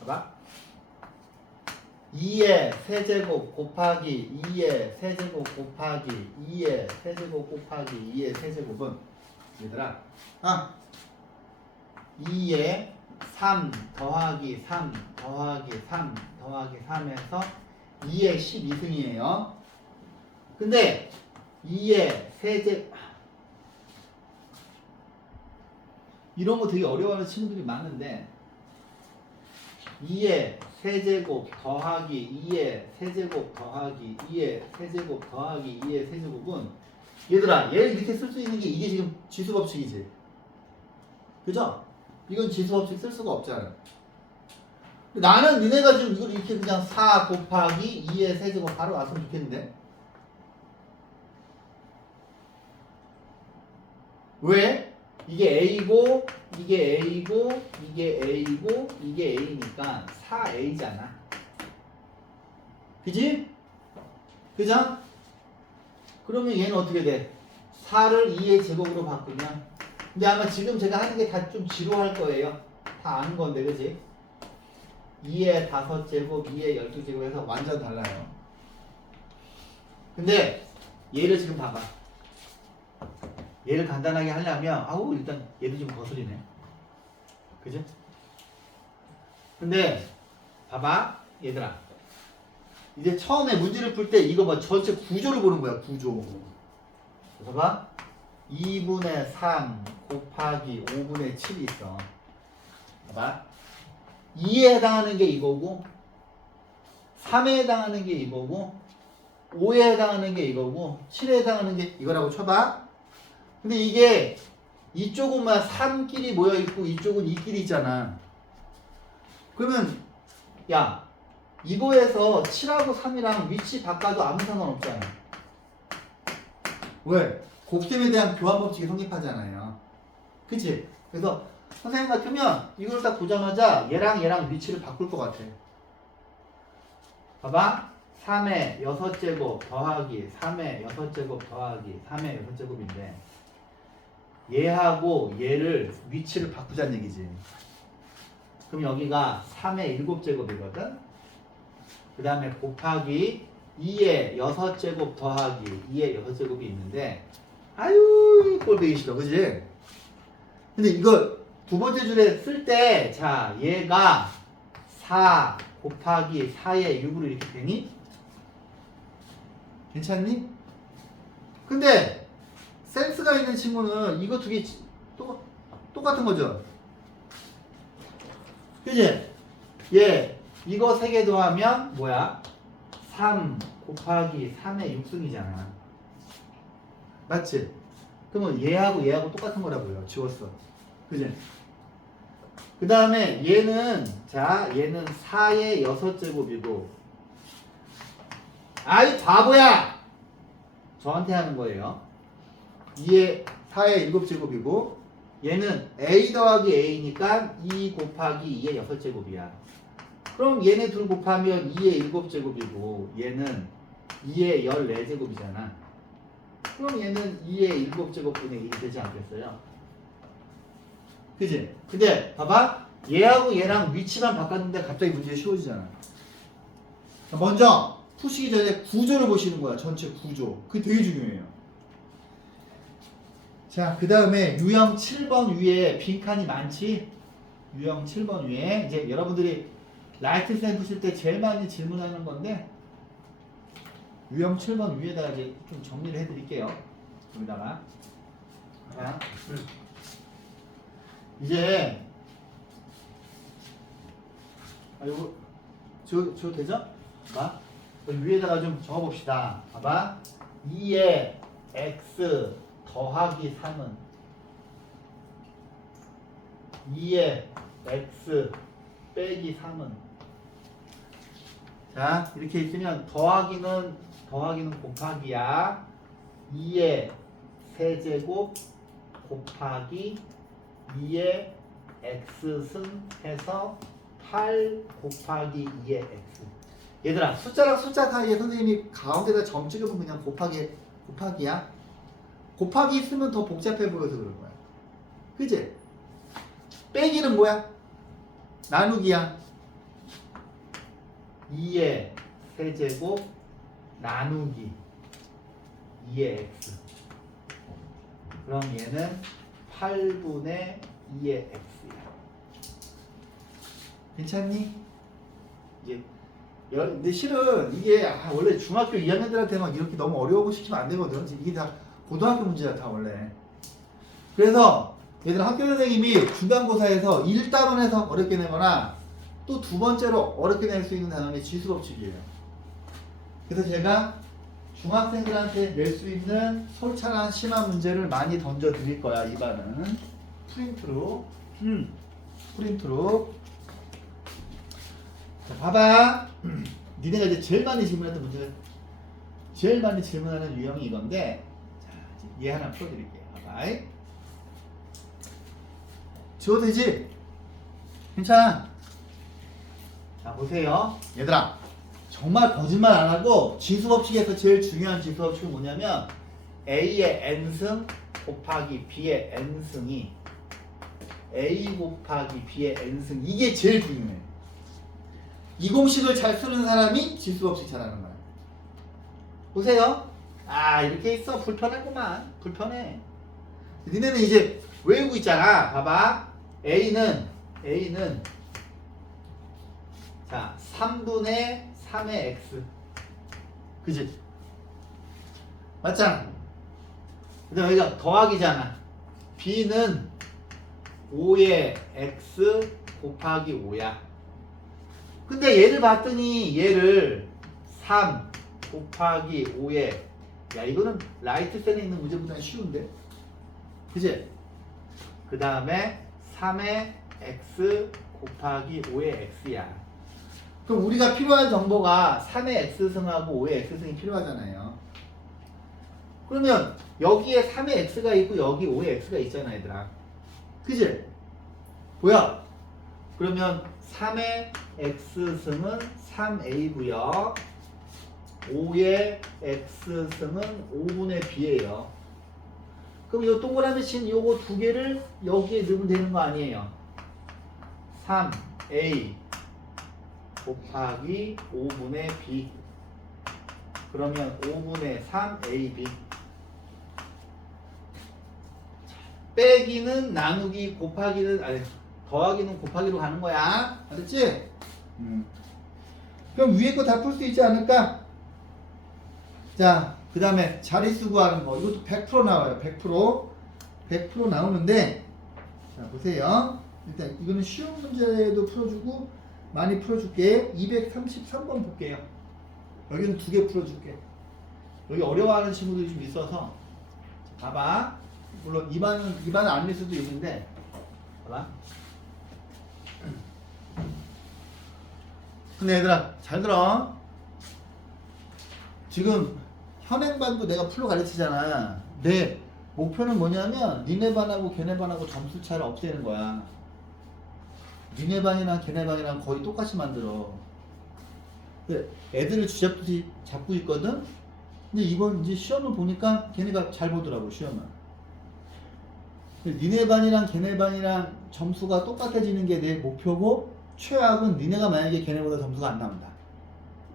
봐봐. 2의 세제곱 곱하기 2의 세제곱 곱하기 2의 세제곱 곱하기 2의 세제곱은 얘들아 2의 3 더하기 3 더하기 3 더하기 3에서 2의 12승이에요. 근데 2의 세제 이런 거 되게 어려워하는 친구들이 많은데 2의 세제곱 더하기 2의 세제곱 더하기 2의 세제곱 더하기 2의 세제곱은 얘들아 얘를 이렇게 쓸 수 있는 게 이게 지금 지수법칙이지. 그죠? 이건 지수법칙 쓸 수가 없잖아. 나는 니네가 지금 이걸 이렇게 그냥 4 곱하기 2의 세제곱 바로 왔으면 좋겠는데 왜? 이게 A고 이게 A고 이게 A고 이게 A니까 4A잖아. 그지? 그죠? 그러면 얘는 어떻게 돼? 4를 2의 제곱으로 바꾸면 근데 아마 지금 제가 하는 게 다 좀 지루할 거예요. 다 아는 건데 그지? 2의 5제곱 2의 12제곱 해서 완전 달라요. 근데 얘를 지금 봐봐. 얘를 간단하게 하려면 일단 얘도 좀 거슬리네. 그죠? 근데 봐봐 얘들아 이제 처음에 문제를 풀 때 이거 뭐 전체 구조를 보는 거야. 구조. 봐봐 2분의 3 곱하기 5분의 7이 있어. 봐봐 2에 해당하는 게 이거고 3에 해당하는 게 이거고 5에 해당하는 게 이거고 7에 해당하는 게 이거라고 쳐봐. 근데 이게 이쪽은만 3끼리 모여있고 이쪽은 2끼리 있잖아. 그러면 야 이거에서 7하고 3이랑 위치 바꿔도 아무 상관없잖아. 왜? 곱셈에 대한 교환법칙이 성립하잖아요. 그치? 그래서 선생님 같으면 이걸 딱 보자마자 얘랑 얘랑 위치를 바꿀 것 같아. 봐봐 3의 6제곱 더하기 3의 6제곱 더하기 3의 6제곱인데 얘하고 얘를 위치를 바꾸자는 얘기지. 그럼 여기가 3의 7제곱이거든. 그 다음에 곱하기 2의 6제곱 더하기 2의 6제곱이 있는데 아유 꼴보기 싫어 그지? 근데 이거 두 번째 줄에 쓸 때 자 얘가 4 곱하기 4의 6으로 이렇게 되니? 괜찮니? 근데 센스가 있는 친구는 이거 두 개 똑같은 거죠? 그지? 이거 3개 더하면 뭐야? 3 곱하기 3의 6승이잖아. 맞지? 그러면 얘하고 똑같은 거라고요. 지웠어. 그지? 그 다음에 얘는 4의 6제곱이고 아이 바보야! 저한테 하는 거예요. 4의 7제곱이고 얘는 A 더하기 A니까 2 곱하기 2의 6제곱이야. 그럼 얘네 둘 곱하면 2의 7제곱이고 얘는 2의 14제곱이잖아. 그럼 얘는 2의 7제곱분의 1이 되지 않겠어요? 그지? 근데 봐봐 얘하고 얘랑 위치만 바꿨는데 갑자기 문제가 쉬워지잖아. 먼저 푸시기 전에 구조를 보시는 거야. 전체 구조. 그게 되게 중요해요. 자, 그 다음에 유형 7번 위에 빈칸이 많지? 유형 7번 위에 이제 여러분들이 라이트 쌤 푸실 때 제일 많이 질문하는 건데 유형 7번 위에다가 이제 좀 정리를 해드릴게요. 여기다가 이제 이거 저 되죠? 봐. 위에다가 좀 적어봅시다. 봐봐. 2의 x 더하기 3은 2의 x 빼기 3은 자 이렇게 있으면 더하기는 더하기는 곱하기야. 2의 세제곱 곱하기 2의 x승 해서 8 곱하기 2의 x. 얘들아 숫자랑 숫자 사이에 선생님이 가운데다 점 찍으면 그냥 곱하기야. 곱하기 있으면 더 복잡해 보여서 그런 거야. 그지? 빼기는 뭐야? 나누기야. 2의 세제곱 나누기 2의 x. 그럼 얘는 8분의 2의 x야. 괜찮니? 이제 근데 실은 이게 원래 중학교 2학년들한테만 이렇게 너무 어려워 시키면 안 되거든. 이게 다 고등학교 문제야 다 원래. 그래서 얘들 학교 선생님이 중간고사에서 1단원에서 어렵게 내거나 또 두 번째로 어렵게 낼 수 있는 단원이 지수법칙이에요. 그래서 제가 중학생들한테 낼 수 있는 솔찬한 심화 문제를 많이 던져 드릴 거야. 이반은 프린트로. 프린트로. 자, 봐봐. 니네가 이제 제일 많이 질문했던 문제, 제일 많이 질문하는 유형이 이건데, 자, 이제 얘 하나 풀어드릴게요. 봐봐. 지워도 되지? 괜찮아. 자, 보세요. 얘들아, 정말 거짓말 안 하고 지수법칙에서 제일 중요한 지수법칙은 뭐냐면 A의 n승 곱하기 B의 n승이 A 곱하기 B의 n승, 이게 제일 중요해. 이 공식을 잘 쓰는 사람이 지수법칙 잘하는 거야. 보세요. 이렇게 있어. 불편하구만. 불편해. 니네는 이제 외우고 있잖아. 봐봐. A는 자 3분의 3의 x. 그지? 맞잖아. 근데 여기가 더하기잖아. B는 5의 x 곱하기 5야. 근데 얘를 봤더니 얘를 3 곱하기 5에, 야 이거는 라이트 셀에 있는 문제보다 쉬운데? 그치? 그 다음에 3의 x 곱하기 5의 x야. 그럼 우리가 필요한 정보가 3의 x승하고 5의 x승이 필요하잖아요. 그러면 여기에 3의 x가 있고 여기 5의 x가 있잖아 얘들아. 그치? 뭐야? 그러면 3의 x승은 3a고요. 5의 x승은 5분의 b예요. 그럼 이 동그라미 친 요거 두 개를 여기에 넣으면 되는 거 아니에요? 3a 곱하기 5분의 b. 그러면 5분의 3ab. 빼기는 나누기, 곱하기는 더하기는 곱하기로 가는 거야. 알았지? 그럼 위에 거 다 풀 수 있지 않을까? 자, 그 다음에 자릿수 구하는 거. 이것도 100% 나와요. 100% 나오는데, 자, 보세요. 일단 이거는 쉬운 문제도 풀어주고 많이 풀어줄게. 233번 볼게요. 여기는 두 개 풀어줄게. 여기 어려워하는 친구들이 좀 있어서. 자, 봐봐. 물론 이반은 아닐 수도 있는데, 봐봐. 근데 얘들아 잘 들어. 지금 현행반도 내가 풀로 가르치잖아. 내 목표는 뭐냐면 니네 반하고 걔네 반하고 점수 차를 없애는 거야. 니네 반이랑 걔네 반이랑 거의 똑같이 만들어. 근데 애들을 쥐잡듯이 잡고 있거든. 근데 이번 이제 시험을 보니까 걔네가 잘 보더라고 시험을. 니네 반이랑 걔네 반이랑 점수가 똑같아지는 게 내 목표고, 최악은 니네가 만약에 걔네보다 점수가 안 나온다.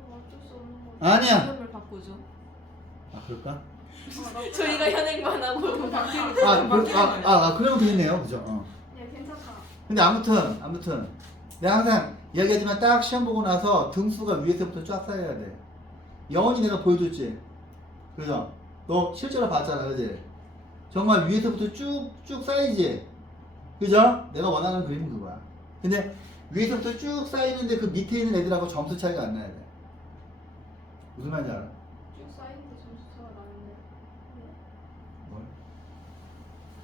어쩔 수 없는 거. 아니야. 이름을 바꾸죠. 아 그럴까? 저희가 현행반하고 바뀌는 그러면 되겠네요, 그죠? 네, 괜찮다. 근데 아무튼 내가 항상 이야기하지만 딱 시험 보고 나서 등수가 위에서부터 쫙 쌓여야 돼. 영원히 내가 보여줬지. 그죠? 너 실제로 봤잖아, 그지? 정말 위에서부터 쭉쭉 쌓이지. 그죠? 내가 원하는 그림은 그거야. 근데 위에서부터 쭉 쌓이는데 그 밑에 있는 애들하고 점수 차이가 안 나야 돼. 무슨 말인지 알아? 쭉 쌓이는데 점수 차가 나는데. 뭘?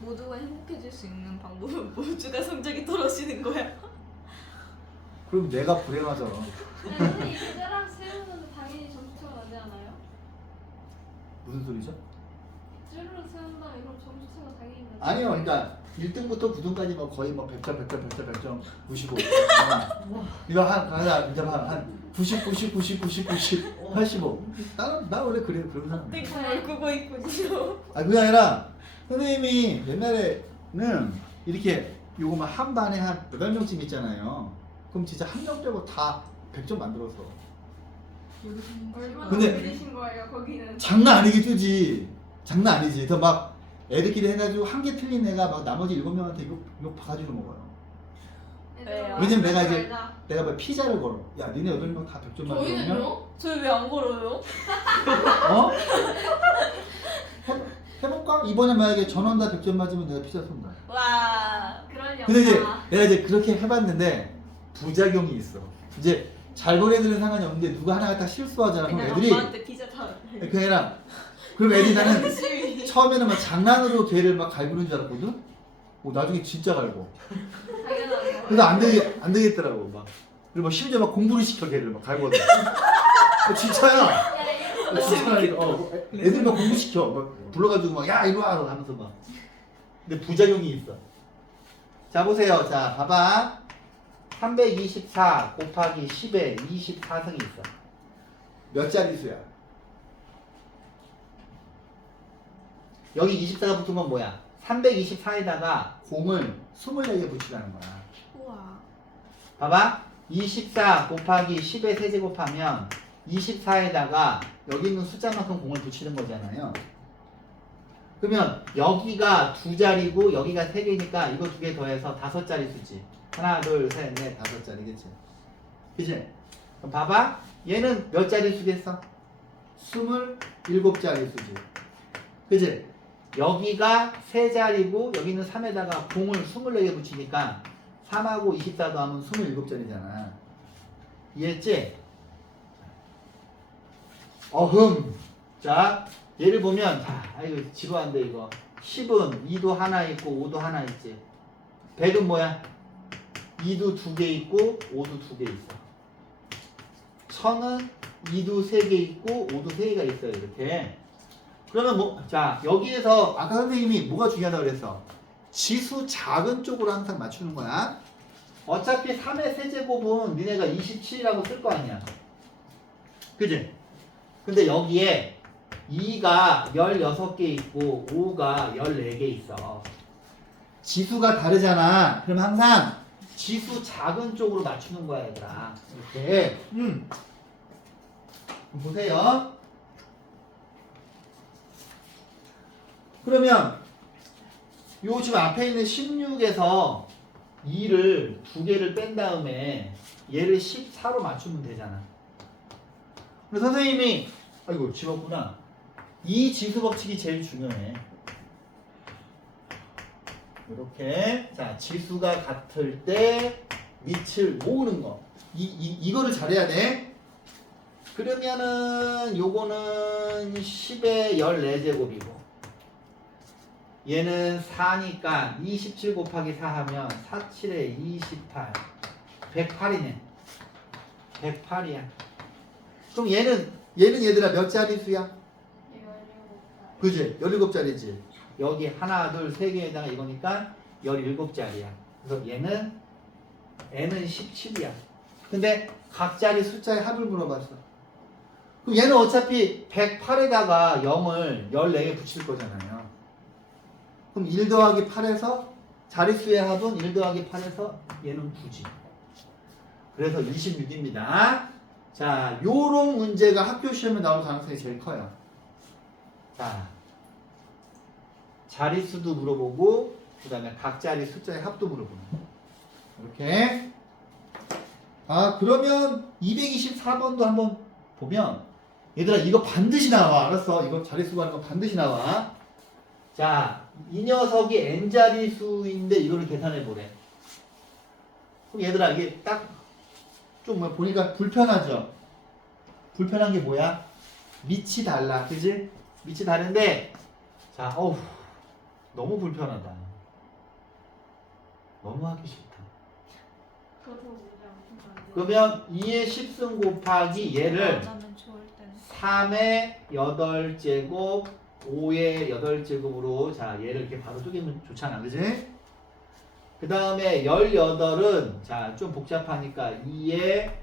모두가 행복해질 수 있는 방법은 모두가 성적이 떨어지는 거야. 그럼 내가 불행하잖아. 근데 이 계좌랑 세우는 당연히 점수 차가 나지 않아요? 무슨 소리죠? 쭈르륵 세운 다음에 그럼 점수 차가 당연히 나지. 아니요, 그러니까 1등부터 9등까지 뭐 거의 뭐 100점, 100점, 100점, 100점, 95. 이거 한 90, 90, 90, 90, 90, 85. 나 원래 그런 사람. 땡콩을 꾸고 있군요. 아 그게 아니라 선생님이 옛날에는 이렇게 요거만 한 반에 한 8명쯤 있잖아요. 그럼 진짜 한 명 빼고 다 100점 만들었어. 얼마나 근데- 걸리신 거예요 거기는? 장난 아니게 뜨지. 장난 아니지. 더 막 애들끼리 해가지고 한 개 틀린 애가 막 나머지 7명한테 욕 바가지로 먹어요. 왜요? 왜냐면 내가 이제 내가 뭐 피자를 걸어. 야 니네 8명 다 100점 만들면 저희는요? 저희 왜 안 걸어요? 어? 해볼까? 이번에 만약에 전원 다 100점 맞으면 내가 피자 쏜다. 와. 그러려고. 근데 이제 내가 이제 그렇게 해봤는데 부작용이 있어. 이제 잘 본 애들은 상관이 없는데 누가 하나가 딱 실수하잖아. 그럼 그냥 애들이 엄마한테 피자 사. 그게 아니라 그럼 애들이 나는 열심히. 처음에는 막 장난으로 걔를 막 갈구는 줄 알았거든. 나중에 진짜 갈고. 당연하죠. 그래서 안 되겠더라고 막. 그리고 막 심지어 막 공부를 시켜 걔를 막 갈거든. 진짜야. 진짜라니까. 애들 막 공부 시켜. 막 불러가지고 막 야 이리 와 하면서 막. 근데 부작용이 있어. 자 보세요. 자 봐봐. 324 곱하기 10에 24승이 있어. 몇 자릿수야? 여기 24가 붙은 건 뭐야? 324에다가 공을 24개 붙이라는 거야. 우와. 봐봐. 24 곱하기 10의 세제곱하면 24에다가 여기 있는 숫자만큼 공을 붙이는 거잖아요. 그러면 여기가 2자리고 여기가 3개니까 이거 2개 더해서 5자리 수지. 하나, 둘, 셋, 넷, 5자리겠지. 그치? 그럼 봐봐. 얘는 몇 자리 수겠어? 27자리 수지. 그치? 여기가 3자리고 여기는 3에다가 공을 24개 붙이니까 3하고 24 더하면 27자리잖아. 이해했지? 자, 얘를 보면, 이거 지루한데, 이거. 10은 2도 하나 있고 5도 하나 있지. 100은 뭐야? 2도 2개 있고 5도 2개 있어. 1000은 2도 3개 있고 5도 3개가 있어요, 이렇게. 그러면 뭐, 자, 여기에서 아까 선생님이 뭐가 중요하다고 그랬어? 지수 작은 쪽으로 항상 맞추는 거야. 어차피 3의 세제곱은 니네가 27이라고 쓸 거 아니야. 그지? 근데 여기에 2가 16개 있고 5가 14개 있어. 지수가 다르잖아. 그럼 항상 지수 작은 쪽으로 맞추는 거야, 얘들아. 이렇게. 보세요. 그러면 요 지금 앞에 있는 16에서 2를 2개를 뺀 다음에 얘를 14로 맞추면 되잖아. 근데 선생님이 아이고 집었구나. 이 지수 법칙이 제일 중요해. 이렇게 자 지수가 같을 때 밑을 모으는 거. 이거를 잘해야 돼. 그러면은 요거는 10의 14제곱이고 얘는 4니까 27 곱하기 4 하면 4, 7에 28 108이네. 108이야. 그럼 얘는 얘들아 몇 자릿수야? 17살. 그지? 17자리지. 여기 하나, 둘, 세 개에다가 이거니까 17자리야. 그래서 얘는 n은 17이야. 근데 각자리 숫자의 합을 물어봤어. 그럼 얘는 어차피 108에다가 0을 14개 붙일 거잖아요. 그럼 1 더하기 8에서 자릿수의 합은 1 더하기 8에서 얘는 9지. 그래서 26입니다. 자, 요런 문제가 학교 시험에 나올 가능성이 제일 커요. 자, 자릿수도 물어보고 그 다음에 각자리 숫자의 합도 물어보는 거. 이렇게. 그러면 224번도 한번 보면 얘들아 이거 반드시 나와. 알았어. 이거 자릿수 구하는 거 반드시 나와. 자, 이 녀석이 n자릿수인데 이거를 계산해 보래. 그럼 얘들아 이게 딱 좀 뭐 보니까 불편하죠? 불편한 게 뭐야? 밑이 달라. 그지? 밑이 다른데 자, 너무 불편하다. 너무 하기 싫다. 그거 보자. 그러면 2의 10승 곱하기 얘를 나는 좋을 때는 3의 8제곱 5의 8제곱으로 자 얘를 이렇게 바로 쪼개면 좋잖아, 그지? 그 다음에 18은 자 좀 복잡하니까 2의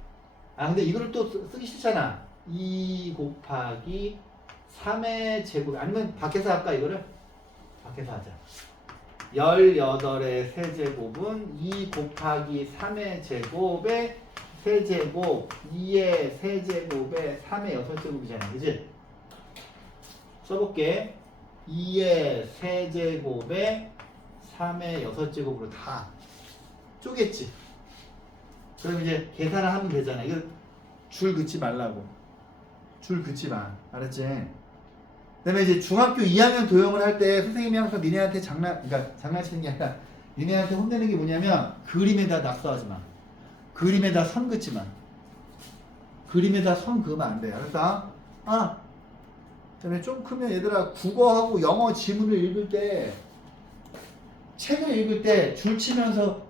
근데 이거를 또 쓰기 싫잖아. 2 곱하기 3의 제곱 아니면 밖에서 할까 이거를? 밖에서 하자. 18의 세제곱은 2 곱하기 3의 제곱의 세제곱 2의 세제곱의 3의 6제곱이잖아, 그지? 써볼게. 2의 세제곱에 3의 6제곱으로 다 쪼갰지. 그럼 이제 계산을 하면 되잖아. 이거 줄 긋지 말라고. 줄 긋지 마. 알았지? 그다음에 이제 중학교 2학년 도형을 할 때 선생님이 항상 니네한테 그러니까 장난치는 게 아니라 니네한테 혼내는 게 뭐냐면 그림에다 낙서하지 마. 그림에다 선 긋지 마. 그림에다 선 그으면 안 돼. 알았다? 그다음에 좀 크면 얘들아 국어하고 영어 지문을 읽을 때 책을 읽을 때 줄 치면서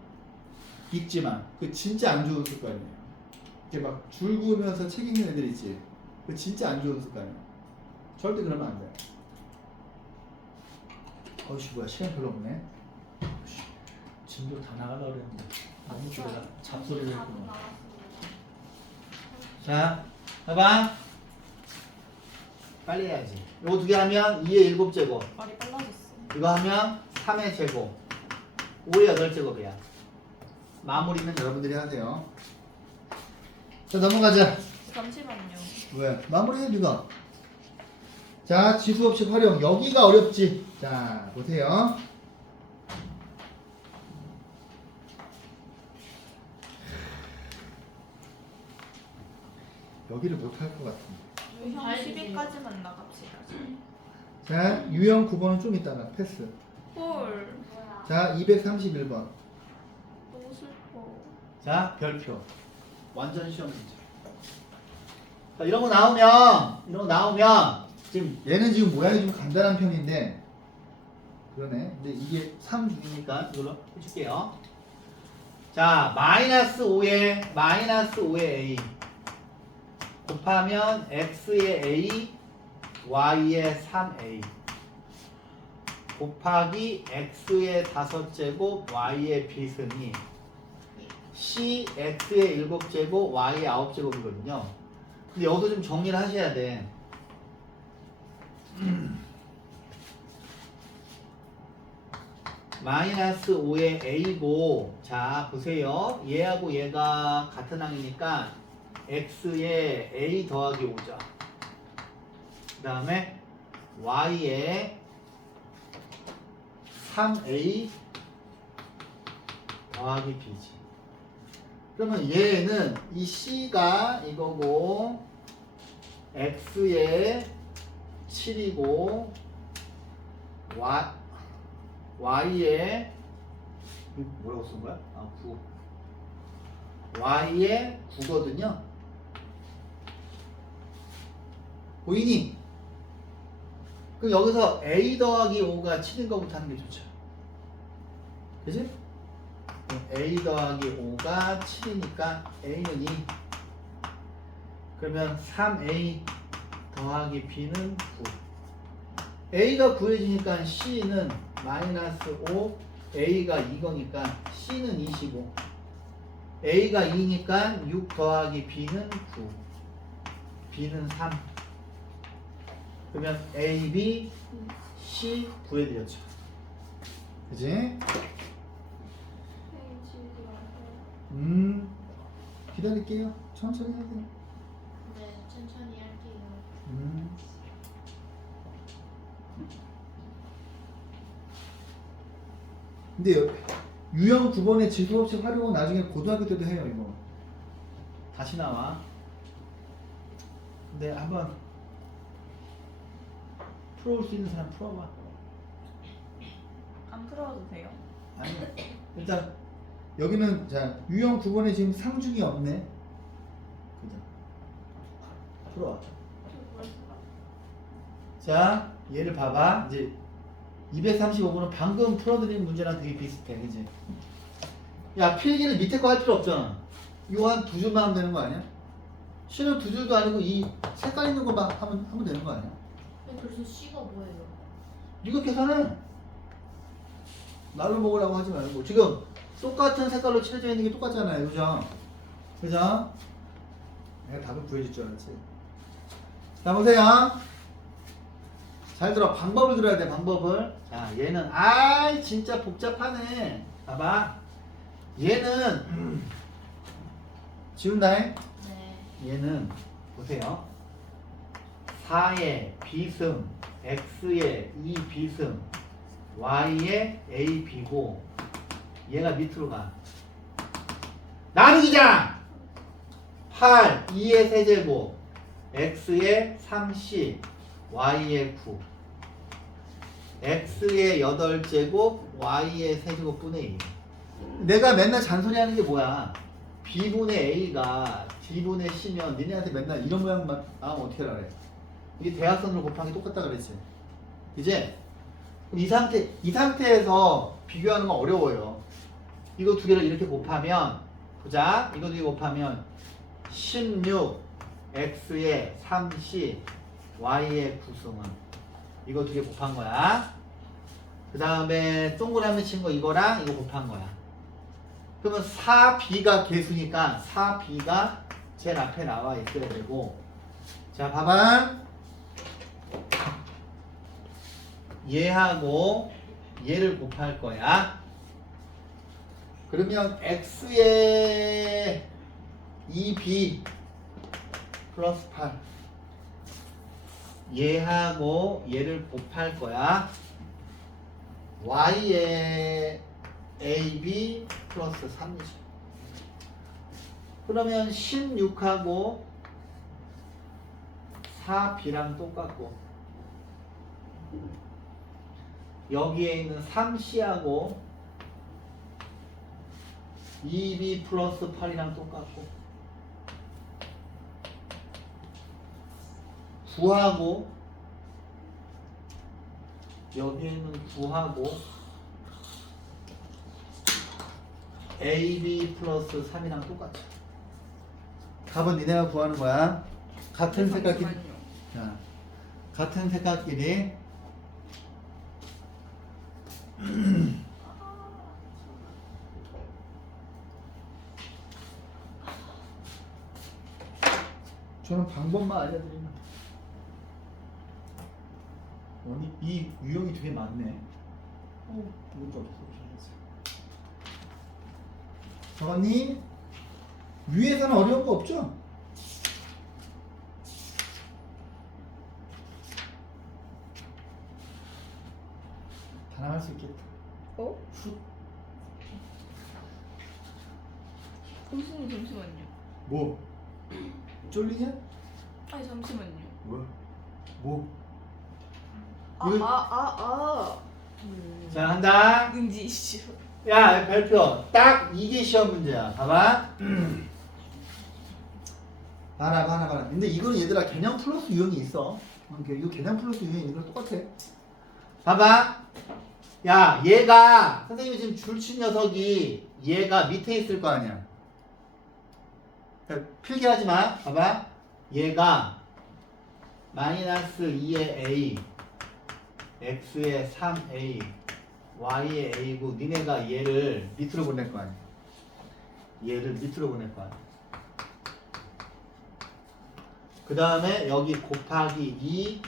읽지 마. 그 진짜 안 좋은 습관이에요. 이렇게 막 줄 그으면서 책 읽는 애들 있지. 그 진짜 안 좋은 습관이에요. 절대 그러면 안 돼. 어이씨 뭐야 시간 별로 없네. 진도 다 나가려고 그랬는데 너무 내가 잡소리를 했구나. 자, 봐봐. 빨리 해야지. 요거 2개 하면 2의 7제곱. 말이 빨라졌어. 이거 하면 3의 제곱. 5의 8제곱이야. 마무리는 여러분들이 하세요. 자, 넘어가자. 잠시만요. 왜? 마무리해, 네가. 자, 지수법칙 활용. 여기가 어렵지. 자, 보세요. 여기를 못할 것 같은데. 유형 알지. 10일까지만 나갑시다. 자, 유형 9번은 좀 이따가 패스. 헐. 뭐야? 자, 232번. 너무 슬퍼. 자, 별표. 완전 시험 문제. 자, 이런 거 나오면 지금 얘는 지금 모양이 좀 간단한 편인데 그러네. 근데 이게 3중이니까 이걸로 해줄게요. 자, -5의 a 곱하면 x의 a, y의 3a 곱하기 x의 5제곱, y의 b승이 c, x의 7제곱, y의 9제곱이거든요. 근데 여기서 좀 정리를 하셔야 돼. -5의 a고, 자 보세요. 얘하고 얘가 같은 항이니까 x의 a 더하기 5죠. 그 다음에 y의 3a 더하기 b지. 그러면 얘는 이 c가 이거고 x의 7이고 y의 뭐라고 쓴 거야? 9. y의 9거든요. 보이니? 그럼 여기서 a 더하기 5가 7인 거부터 하는 게 좋죠. 그지? a 더하기 5가 7이니까 a는 2. 그러면 3a 더하기 b는 9. a가 구해지니까 c는 -5, a가 2거니까 c는 25. a가 2니까 6 더하기 b는 9. b는 3. 그러면 a, b, c 구해드렸죠. 그지? 기다릴게요. 천천히 하세요. 네, 천천히 할게요. 근데 유형 9번의 지수법칙 활용은 나중에 고등학교 때도 해요. 이거 다시 나와. 근데 한번 풀어올 수 있는 사람 풀어봐. 안 풀어도 돼요? 아니 일단 여기는 자 유형 9번에 지금 상중이 없네. 그죠? 풀어와. 자 얘를 봐봐. 이제 235번은 방금 풀어드린 문제랑 되게 비슷해. 그지? 야 필기를 밑에 거 할 필요 없잖아. 이거 한 2줄만 하면 되는 거 아니야? C는 두 줄도 아니고 이 색깔 있는 것만 하면 되는 거 아니야? 그래서 C가 뭐예요? 이거 계산해. 날로 먹으라고 하지 말고. 지금 똑같은 색깔로 칠해져 있는 게 똑같잖아요. 그죠? 그죠? 내가 답을 구해줄 줄 알았지. 자, 보세요. 잘 들어. 방법을 들어야 돼, 방법을. 자, 얘는, 아이, 진짜 복잡하네. 봐봐. 얘는, 지운다잉? 네. 얘는, 보세요. 4의 비승, x의 2비승, y의 ab고, 얘가 밑으로 가. 나누기잖아! 8, 2의 세제곱, x의 3c, y의 9. x의 8제곱, y의 세제곱 분의 2. 내가 맨날 잔소리하는 게 뭐야? b분의 a가 d분의 c면 니네한테 맨날 이런 모양만 나오면 어떻게 하라 그래? 이게 대각선으로 곱하기 똑같다 그랬지? 이제 이 상태에서 비교하는 건 어려워요. 이거 두 개를 이렇게 곱하면, 보자. 이거 두 개 곱하면 16 x의 3c y의 9승은 이거 두 개 곱한 거야. 그 다음에 동그라미 친 거 이거랑 이거 곱한 거야. 그러면 4b가 개수니까 4b가 제일 앞에 나와 있어야 되고, 자 봐봐. 얘하고 얘를 곱할 거야. 그러면 x의 2b 플러스 8, 얘하고 얘를 곱할 거야. y의 ab 플러스 3이지. 그러면 16하고 4b랑 똑같고, 여기에 있는 3c하고 2b 플러스 8이랑 똑같고, 9하고 여기에 있는 9하고 ab 플러스 3이랑 똑같아. 답은 니네가 구하는 거야. 같은 색깔끼리. 잠시만요. 자, 같은 색깔끼리. 저는 방법만 알려드리면 돼. 아니, 이 유형이 되게 많네. 이것도 어떻게 정원님, 위에서는 어려운 거 없죠? 가능할 수 있겠다. 어? 후. 선생님 잠시만요. 뭐? 쫄리냐? 아니 잠시만요. 뭐? 자, 자, 한다. 능지 이슈. 야, 발표. 딱 이게 시험 문제야. 봐봐. 봐라. 근데 이거는 얘들아 개념 플러스 유형이 있어. 이거 개념 플러스 유형이 있는 거랑 똑같아. 봐봐. 야, 얘가 선생님이 지금 줄친 녀석이 얘가 밑에 있을 거 아니야. 필기하지 마. 봐봐. 얘가 마이너스 2의 a, x의 3a, y의 a고, 니네가 얘를 밑으로 보낼 거 아니야. 얘를 밑으로 보낼 거 아니야. 그 다음에 여기 곱하기 2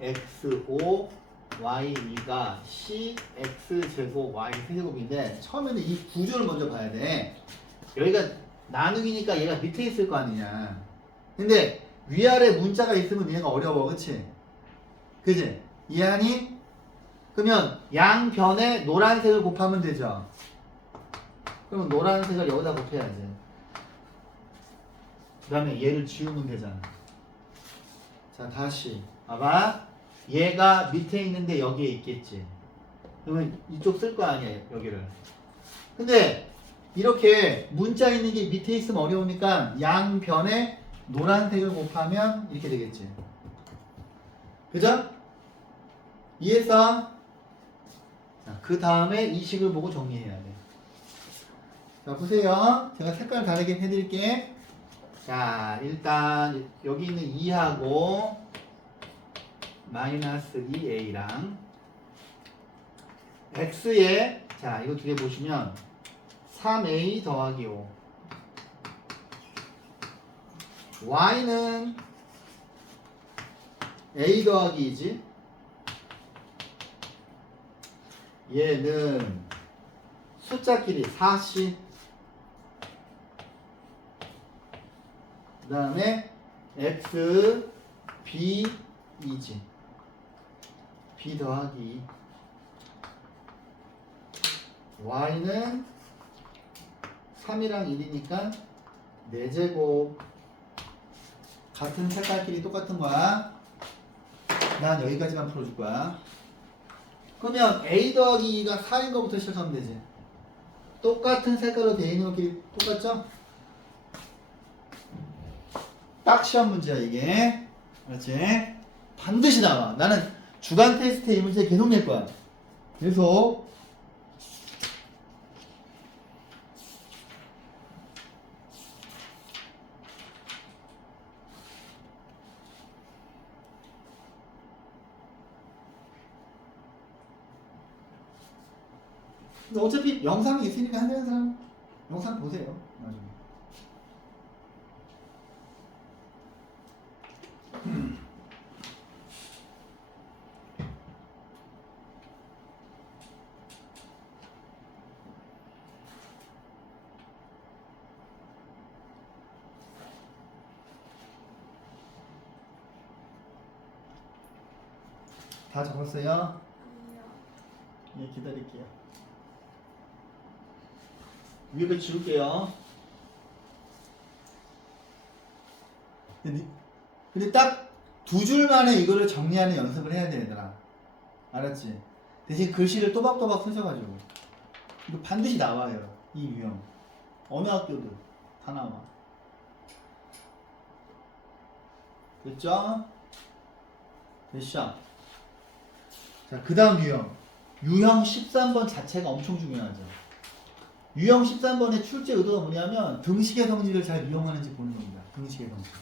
x5 y2가 c x제곱 y 세제곱인데, 처음에는 이 구조를 먼저 봐야 돼. 여기가 나누기니까 얘가 밑에 있을 거 아니냐. 근데 위아래 문자가 있으면 얘가 어려워. 그치? 그치? 이해하니? 그러면 양변에 노란색을 곱하면 되죠. 그러면 노란색을 여기다 곱해야지. 그 다음에 얘를 지우면 되잖아. 자, 다시 봐봐. 얘가 밑에 있는데 여기에 있겠지. 그러면 이쪽 쓸 거 아니야, 여기를. 근데 이렇게 문자 있는 게 밑에 있으면 어려우니까 양변에 노란색을 곱하면 이렇게 되겠지. 그죠? 이해했어? 자, 그 다음에 이 식을 보고 정리해야 돼. 자, 보세요. 제가 색깔 다르게 해드릴게. 자, 일단 여기 있는 2하고 마이너스 2a랑 x에 자, 이거 두 개 보시면 3a 더하기 5 y는 a 더하기 2지 얘는 숫자끼리 4씩 그 다음에 x b 2지 b 더하기 2 y는 3이랑 1이니까 4제곱 같은 색깔끼리 똑같은 거야. 난 여기까지만 풀어줄 거야. 그러면 a 더하기 2가 4인 것부터 시작하면 되지. 똑같은 색깔로 되어 있는 것끼리 똑같죠? 딱 시험 문제야 이게. 그렇지? 반드시 나와. 나는 주간 테스트에 이 문제 계속 낼 거야. 계속. 근데 어차피 영상이 있으니까 하는 사람 영상 보세요. 나중에. 다 적었어요? 아니요. 예, 기다릴게요. 위에 지울게요. 근데 딱 두 줄 만에 이거를 정리하는 연습을 해야 돼, 얘들아. 알았지? 대신 글씨를 또박또박 쓰셔가지고. 이거 반드시 나와요, 이 유형. 어느 학교도 다 나와. 됐죠? 됐죠? 자, 그 다음 유형. 유형 13번 자체가 엄청 중요하죠. 유형 13번의 출제 의도가 뭐냐면 등식의 성질을 잘 이용하는지 보는 겁니다. 등식의 성질.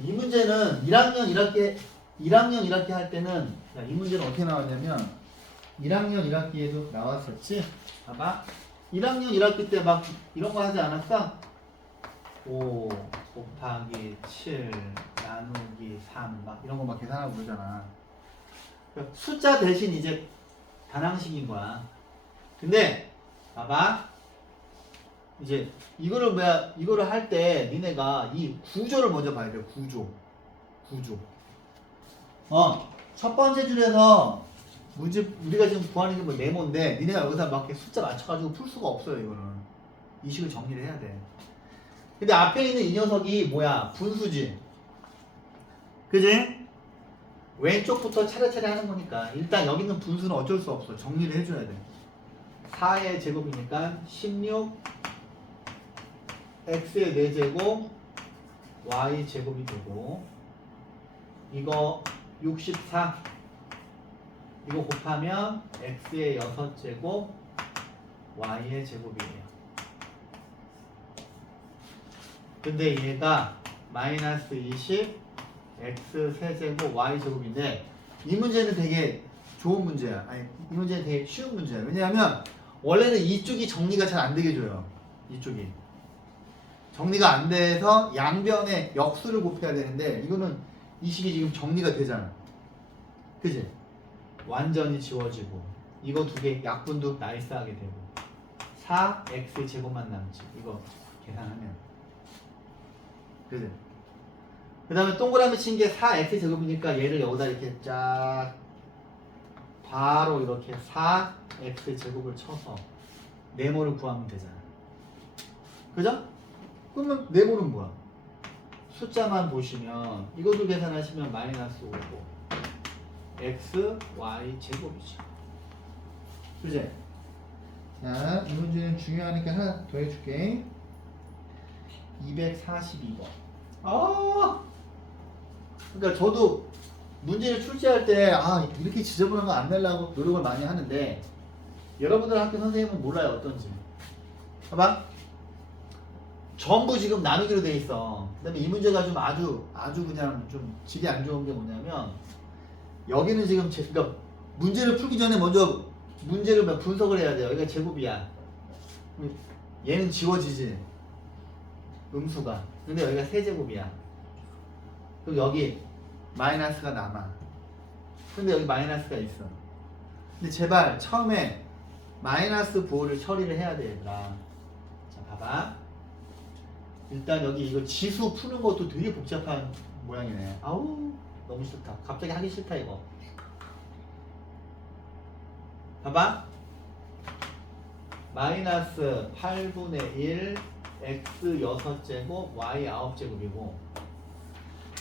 이 문제는 1학년 1학기 할 때는 자, 이 문제는 어떻게 나왔냐면 1학년 1학기에도 나왔었지. 봐봐. 1학년 1학기 때 막 이런 거 하지 않았어? 5 곱하기 7 나누기 3 막 이런 거 막 계산하고 그러잖아. 숫자 대신 이제 단항식인 거야. 근데 봐봐. 이제 이거를 할 때 니네가 이 구조를 먼저 봐야 돼. 구조. 첫 번째 줄에서 문제 우리가 지금 구하는 게 뭐 네모인데 니네가 여기서 막 이렇게 숫자 맞춰가지고 풀 수가 없어요. 이거는 이 식을 정리를 해야 돼. 근데 앞에 있는 이 녀석이 뭐야? 분수지. 그지? 왼쪽부터 차례차례 하는 거니까 일단 여기 있는 분수는 어쩔 수 없어. 정리를 해줘야 돼. 4의 제곱이니까 16 x의 4제곱 y 제곱이 되고 이거 64 이거 곱하면 x의 6제곱 y의 제곱이에요. 근데 얘가 마이너스 20 x 세제곱 y 제곱인데 이 문제는 되게 좋은 문제야. 아니 이 문제는 되게 쉬운 문제야. 왜냐하면 원래는 이쪽이 정리가 잘 안 되게 줘요. 이쪽이 정리가 안 돼서 양변에 역수를 곱해야 되는데 이거는 이 식이 지금 정리가 되잖아. 그지? 완전히 지워지고 이거 두 개 약분도 나이스하게 되고 4x 제곱만 남지. 이거 계산하면 그지? 그 다음에 동그라미 친 게 4x 제곱이니까 얘를 여기다 이렇게 쫙 바로 이렇게 4x 제곱을 쳐서 네모를 구하면 되잖아. 그죠? 그러면 네모는 뭐야? 숫자만 보시면 이것도 계산하시면 마이너스 5고 x, y 제곱이죠. 그지? 자, 이 문제는 중요하니까 하나 더 해줄게. 242번. 그러니까 저도 문제를 출제할 때 이렇게 지저분한 거 안 내려고 노력을 많이 하는데 여러분들 학교 선생님은 몰라요 어떤지. 봐봐. 전부 지금 나누기로 돼 있어. 그다음에 이 문제가 좀 아주 그냥 좀 질이 안 좋은 게 뭐냐면 여기는 지금 그러니까 문제를 풀기 전에 먼저 문제를 분석을 해야 돼요. 여기가 제곱이야. 얘는 지워지지. 음수가. 근데 여기가 세제곱이야. 그럼 여기 마이너스가 남아. 근데 여기 마이너스가 있어. 근데 제발 처음에 마이너스 부호를 처리를 해야 돼, 얘들아. 자, 봐봐. 일단 여기 이거 지수 푸는 것도 되게 복잡한 모양이네. 아우, 너무 싫다. 갑자기 하기 싫다, 이거. 봐봐. 마이너스 8분의 1 x 6제곱 y 9제곱이고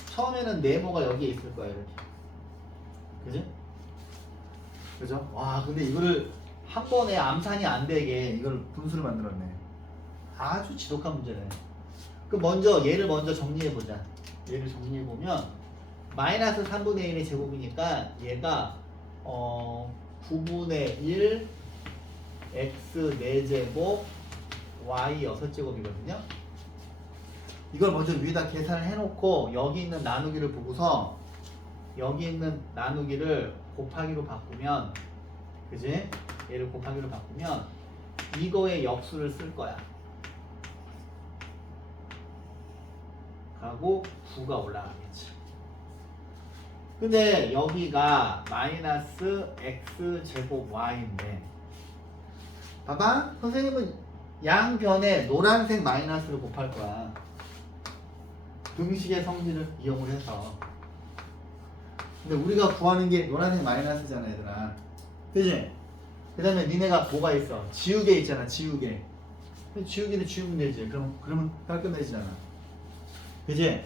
처음에는 네모가 여기에 있을 거야, 이렇게. 그지? 그죠? 와, 근데 이거를 한 번에 암산이 안 되게 이걸 분수를 만들었네. 아주 지독한 문제네. 그 먼저 얘를 먼저 정리해 보자. 얘를 정리해 보면 마이너스 3분의 1의 제곱이니까 얘가 9분의 1 x 4제곱 y 6제곱이거든요. 이걸 먼저 위에다 계산을 해놓고 여기 있는 나누기를 보고서 여기 있는 나누기를 곱하기로 바꾸면, 그지? 얘를 곱하기로 바꾸면 이거의 역수를 쓸 거야. 하고 9가 올라가겠지. 근데 여기가 마이너스 x 제곱 y인데 봐봐, 선생님은 양변에 노란색 마이너스를 곱할 거야. 등식의 성질을 이용을 해서. 근데 우리가 구하는 게 노란색 마이너스잖아, 얘들아. 그지? 그 다음에 니네가 뭐가 있어? 지우개 있잖아, 지우개. 지우개를 지우면 되지. 그러면 깔끔해지잖아. 그지?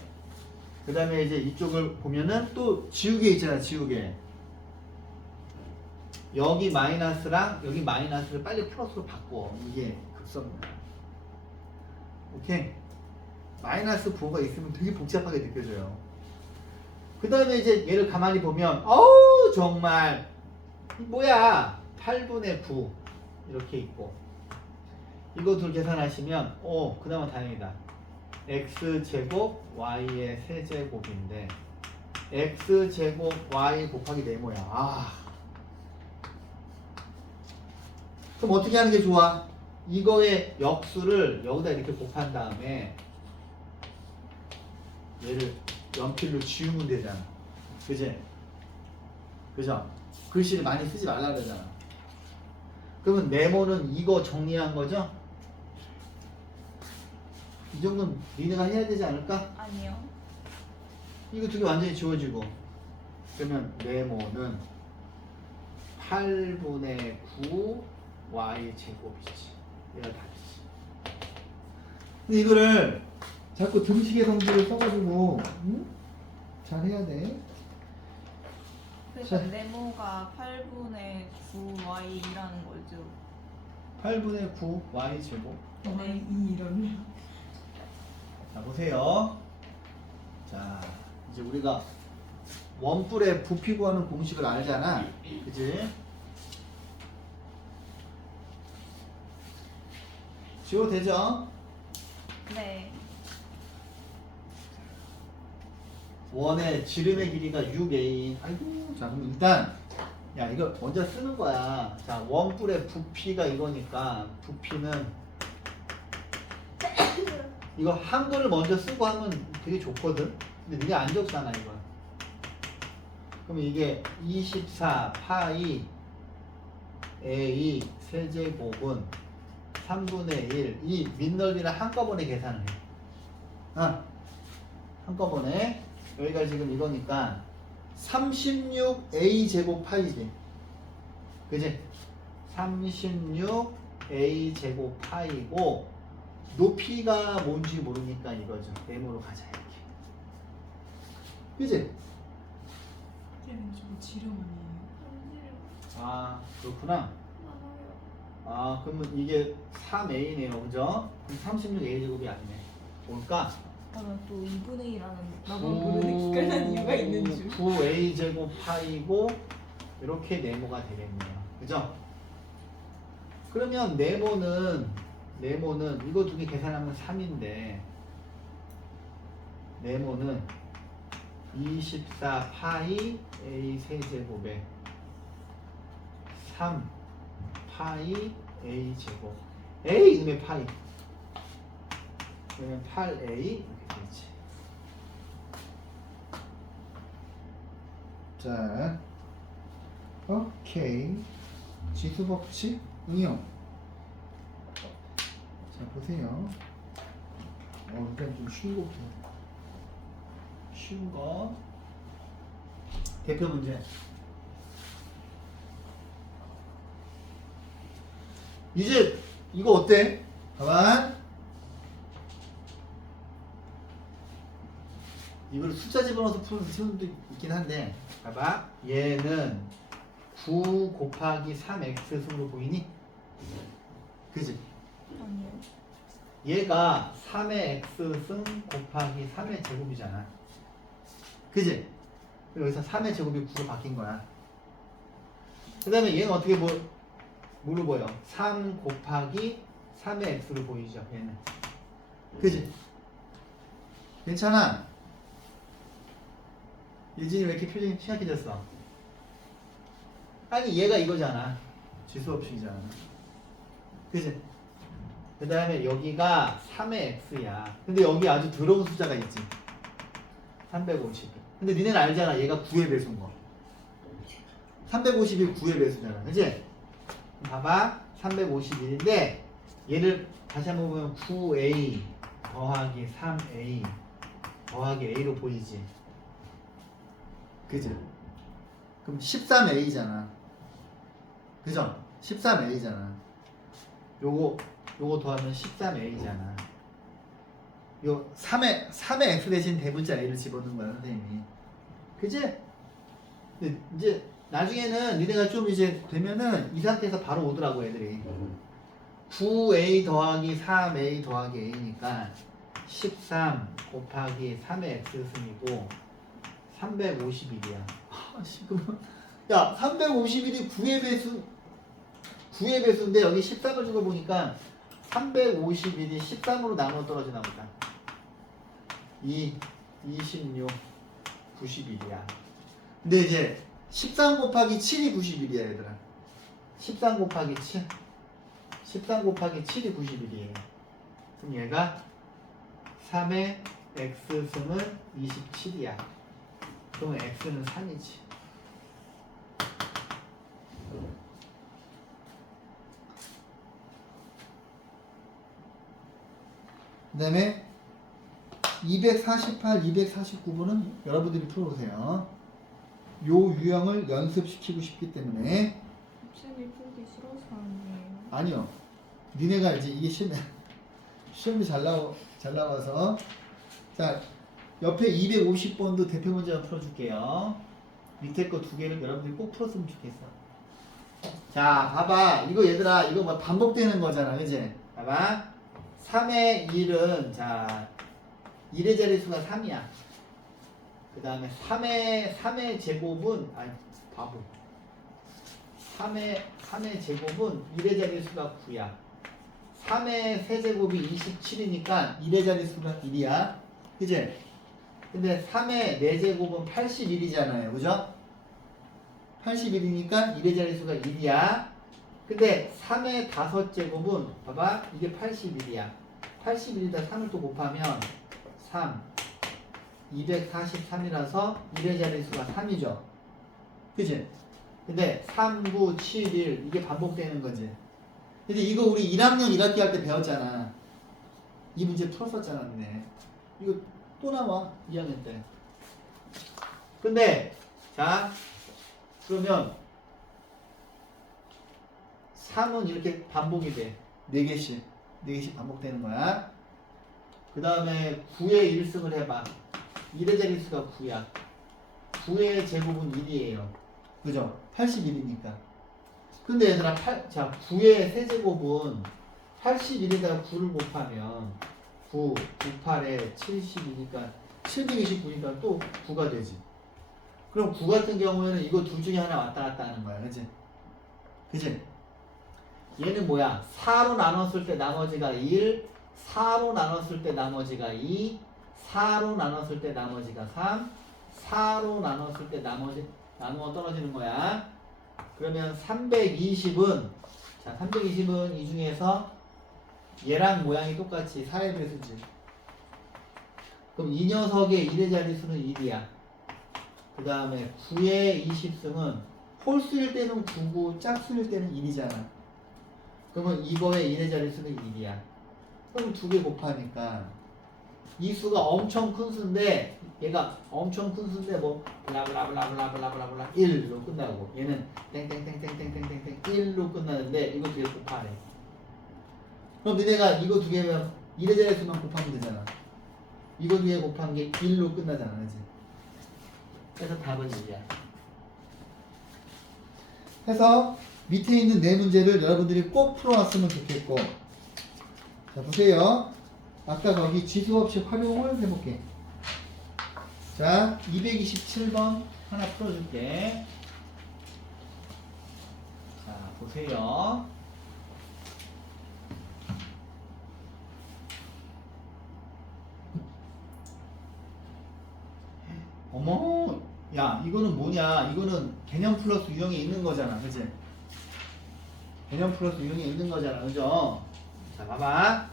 그 다음에 이제 이쪽을 보면은 또 지우개 있잖아, 지우개. 여기 마이너스랑 여기 마이너스를 빨리 플러스로 바꿔. 이게 급선무야. 오케이? 마이너스 부호가 있으면 되게 복잡하게 느껴져요. 그 다음에 이제 얘를 가만히 보면 어우 정말 뭐야 8분의 9 이렇게 있고 이거 둘 계산하시면 그나마 다행이다. x제곱 y의 세제곱인데 x제곱 y 곱하기 네모야. 그럼 어떻게 하는 게 좋아? 이거의 역수를 여기다 이렇게 곱한 다음에 얘를 연필로 지우면 되잖아. 그지? 그죠? 글씨를 많이 쓰지 말라 그러잖아. 그러면 네모는 이거 정리한 거죠? 이 정도는 니네가 해야 되지 않을까? 아니요. 이거 두 개 완전히 지워지고 그러면 네모는 8분의 9 y 제곱이지. 얘가 다르지. 근데 이거를 자꾸 등식의 성질을 써가지고 잘 해야 돼. 그러니까 자. 네모가 8분의 9y라는 거죠. 8분의 9 y 제곱. 네. 이런. 자 보세요. 자 이제 우리가 원뿔의 부피 구하는 공식을 알잖아. 그치? 지워도 되죠? 네. 원의 지름의 길이가 6a. 아이고, 자 그럼 일단 야 이걸 먼저 쓰는 거야. 자 원뿔의 부피가 이거니까 부피는 이거 한글을 먼저 쓰고 하면 되게 좋거든. 근데 니네 안 적잖아 이거. 그럼 이게 24 파이 a 세제곱은 3분의 1. 이 밑넓이를 한꺼번에 계산을 해. 한꺼번에. 여기가 지금 이거니까 36a 제곱 파이지. 그지? 36a 제곱 파이고 높이가 뭔지 모르니까 이거죠. 네모로 가자 이렇게. 그지? 얘는 좀 지름 아니에요? 그렇구나. 그러면 이게 3a네요. 그죠? 그럼 36a 제곱이 아니네. 뭘까? 나는 또 2분의 1하는 나만 모르는 기깔난 이유가 있는 줄. 9a 제곱 파이고 이렇게 네모가 되겠네요. 그죠? 그러면 네모는 네모는 이거 두 개 계산하면 3인데 네모는 24 파이 a 세제곱에 3 파이 a 제곱 a 이놈의 파이 그러면 8a 이렇게 되지. 자, 오케이. 지수 법칙 응용. 자, 보세요. 일단 좀 쉬운 거부터. 쉬운 거. 대표 문제. 이제 이거 어때? 봐봐. 이걸 숫자 집어넣어서 푸는 친구도 있긴 한데 봐봐. 얘는 9 곱하기 3x 승으로 보이니? 그지? 아니요. 얘가 3의 x승 곱하기 3의 제곱이잖아. 그지? 여기서 3의 제곱이 9로 바뀐 거야. 그 다음에 얘는 어떻게 뭐로 보여? 3 곱하기 3의 x로 보이죠 얘는. 그지? 괜찮아? 유진이 왜 이렇게 표정이 심각해졌어? 아니 얘가 이거잖아. 지수 법칙이잖아. 그지? 그 다음에 여기가 3의 x야. 근데 여기 아주 더러운 숫자가 있지. 350. 근데 니네는 알잖아. 얘가 9의 배수인 거. 350이 9의 배수잖아. 그치? 봐봐. 351인데 얘를 다시 한번 보면 9a 더하기 3a 더하기 a로 보이지. 그죠? 그럼 13a잖아. 그죠? 13a잖아. 요거 더하면 13a잖아. 요 3의 x 대신 대문자 a를 집어넣은 거야, 선생님이. 그지? 근데 이제 나중에는 니네가 좀 이제 되면은 이 상태에서 바로 오더라고, 애들이. 9a 더하기 3a 더하기 a니까 13 곱하기 3의 x승이고 351이야. 야, 351이 9의 배수인데 여기 13을 주고 보니까 351이 13으로 나눠 떨어지나 보다. 26, 91이야. 근데 이제 13 곱하기 7이 91이야, 얘들아. 13 곱하기 7. 13 곱하기 7이 91이에요. 그럼 얘가 3의 x승은 27이야. 그러면 x는 3이지. 그 다음에 248, 249번은 여러분들이 풀어보세요. 요 유형을 연습시키고 싶기 때문에. 쌤이 풀기 싫어서 아니에요. 아니요. 니네가 이제 이게 시험이 잘 나와서. 자, 옆에 250번도 대표 문제 한번 풀어줄게요. 밑에 거 두 개를 여러분들이 꼭 풀었으면 좋겠어. 자, 봐봐. 이거 얘들아, 이거 뭐 반복되는 거잖아. 그지? 봐봐. 3의 1은, 자, 1의 자릿수가 3이야. 그 다음에 3의 제곱은, 아니, 바보. 3의 제곱은 1의 자릿수가 9야. 3의 세제곱이 27이니까 1의 자릿수가 1이야. 그지? 근데 3의 4제곱은 81이잖아요. 그죠? 81이니까 1의 자릿수가 1이야. 근데 3의 5제곱은 봐봐. 이게 81이야. 81에다 3을 또 곱하면 3, 243이라서 1의 자릿수가 3이죠. 그치? 근데 3, 9, 7, 1 이게 반복되는 거지. 근데 이거 우리 1학년 1학기 할 때 배웠잖아. 이 문제 풀었었잖아. 네. 이거 또 나와. 2학년 때. 근데 자 그러면 3은 이렇게 반복이 돼. 4개씩 반복되는 거야. 그 다음에 9의 1승을 해봐. 1의 자릿수가 9야. 9의 제곱은 1이에요. 그죠? 81이니까. 근데 얘들아, 9의 세제곱은 81에다가 9를 곱하면 9, 98에 72니까 729니까 또 9가 되지. 그럼 9 같은 경우에는 이거 둘 중에 하나 왔다 갔다 하는 거야. 그치? 그치? 얘는 뭐야? 4로 나눴을 때 나머지가 1, 4로 나눴을 때 나머지가 2, 4로 나눴을 때 나머지가 3, 4로 나눴을 때 나누어 떨어지는 거야. 그러면 320은 자, 320은 이 중에서 얘랑 모양이 똑같이 4의 배수지. 그럼 이 녀석의 1의 자릿수는 1이야. 그 다음에 9의 20승은 홀수일 때는 9고 짝수일 때는 1이잖아. 그러면 이거의 1의 자릿수는 1이야. 그럼 2개 곱하니까 이 수가 엄청 큰 수인데 얘가 엄청 큰 수인데 뭐 블라블라블라블라블라블라 1로 끝나고 얘는 땡땡땡땡땡땡땡 1로 끝나는데 이거 두 개 곱하래. 그럼 니네가 이거 두 개면 1의 자릿수만 곱하면 되잖아. 이거 두 개 곱한 게 1로 끝나잖아. 그치? 그래서 답은 1이야. 해서 밑에 있는 네 문제를 여러분들이 꼭 풀어왔으면 좋겠고, 자 보세요. 아까 거기 지수 없이 활용을 해볼게. 자 227번 하나 풀어줄게. 자 보세요. 어머, 야 이거는 뭐냐? 이거는 개념 플러스 유형에 있는 거잖아, 그치? 개념 플러스 유형에 있는 거잖아, 그죠? 자 봐봐.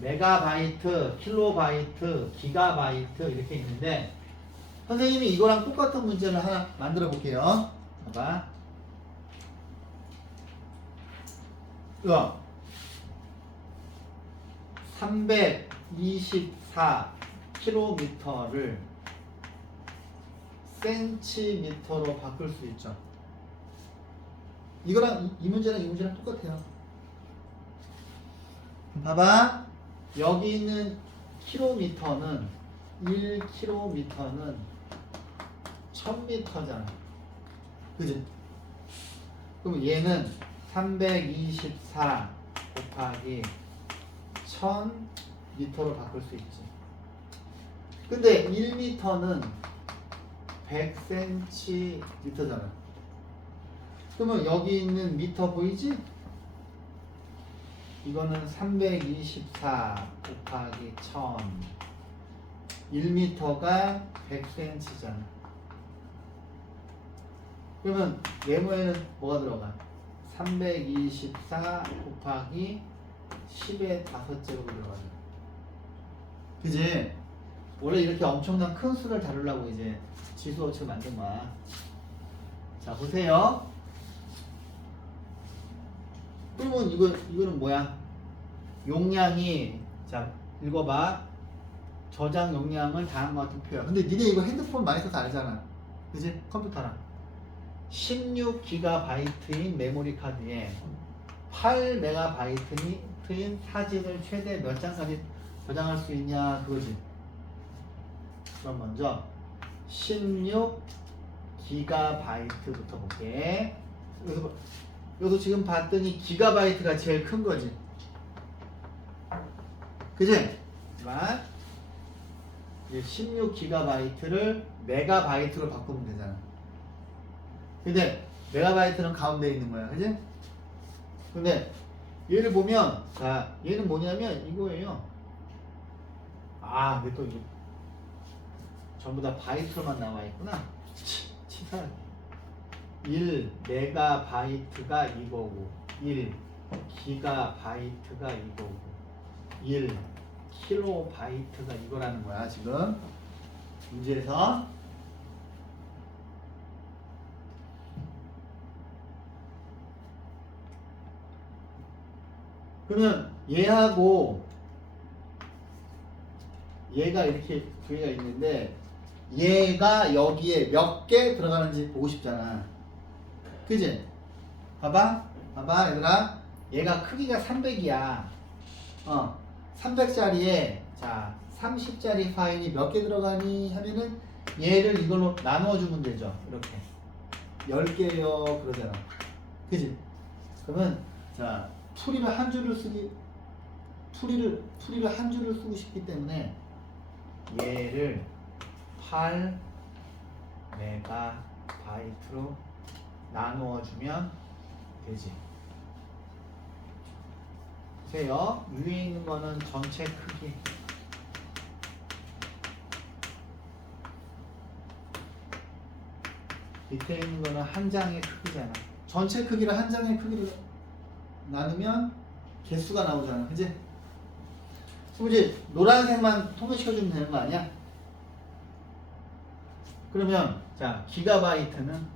메가바이트, 킬로바이트, 기가바이트 이렇게 있는데 선생님이 이거랑 똑같은 문제를 하나 만들어 볼게요. 봐봐. 이거 324km를 센티미터로 바꿀 수 있죠. 이거랑 이 문제랑 이 문제랑 똑같아요. 봐봐. 여기 있는 킬로미터는 1km는 1000m잖아. 그지? 그럼 얘는 324 곱하기 1000m로 바꿀 수 있지. 근데 1m는 100cm잖아. 그러면 여기 있는 미터 보이지? 이거는 324 곱하기 1000 1m가 100cm잖아. 그러면 네모에는 뭐가 들어가? 324 곱하기 10의 5제곱이 들어가죠. 그지? 원래 이렇게 엄청난 큰 수를 다루려고 이제 지수어치를 만든 거야. 자 보세요. 그러면 이거는 뭐야? 용량이, 자 읽어봐. 저장 용량을 다음과 같은 표현. 근데 니네 이거 핸드폰 많이 써서 알잖아. 그지? 컴퓨터랑 16GB인 메모리 카드에 8MB인 사진을 최대 몇 장까지 저장할 수 있냐 그거지. 그럼 먼저 16GB부터 볼게. 여기서 지금 봤더니 기가바이트가 제일 큰 거지. 그지? 이제 16GB를 메가바이트로 바꾸면 되잖아. 근데 메가바이트는 가운데 있는 거야. 그지? 근데 얘를 보면, 자 얘는 뭐냐면 이거예요. 아 근데 또 이게 전부 다 바이트로만 나와 있구나. 치사하게. 1 메가바이트가 이거고 1 기가바이트가 이거고 1 킬로바이트가 이거라는 거야 지금 문제에서. 그러면 얘하고 얘가 이렇게 두 개가 있는데 얘가 여기에 몇 개 들어가는지 보고 싶잖아. 그지? 봐봐 얘들아. 얘가 크기가 300이야. 300짜리에 자 30짜리 파일이 몇 개 들어가니 하면은 얘를 이걸로 나누어 주면 되죠. 이렇게 10개요 그러잖아. 그지? 그러면 자 풀이를 한 줄을 쓰기 풀이를 한 줄을 쓰고 싶기 때문에 얘를 8MB로 나누어 주면 되지. 보세요. 위에 있는 거는 전체 크기. 밑에 있는 거는 한 장의 크기잖아. 전체 크기를 한 장의 크기를 나누면 개수가 나오잖아. 그지? 그럼 이제 노란색만 통일시켜주면 되는 거 아니야? 그러면 자 기가바이트는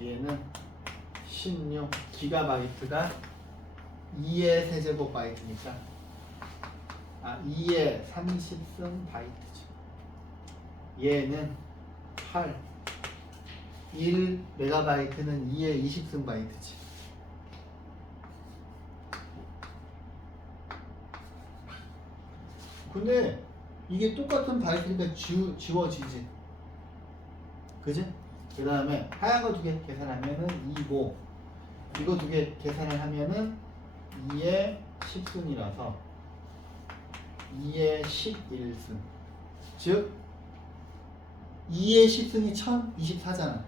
얘는 16 기가바이트가 2의 세제곱 바이트니까 2의 30승 바이트지. 얘는 8 1 메가바이트는 2의 20승 바이트지. 근데 이게 똑같은 바이트니까 지워지지. 그지? 그 다음에 하얀 거 두 개 계산하면은 2고 이거 두 개 계산을 하면은 2의 10승이라서 2의 11승. 즉 2의 10승이 1024잖아.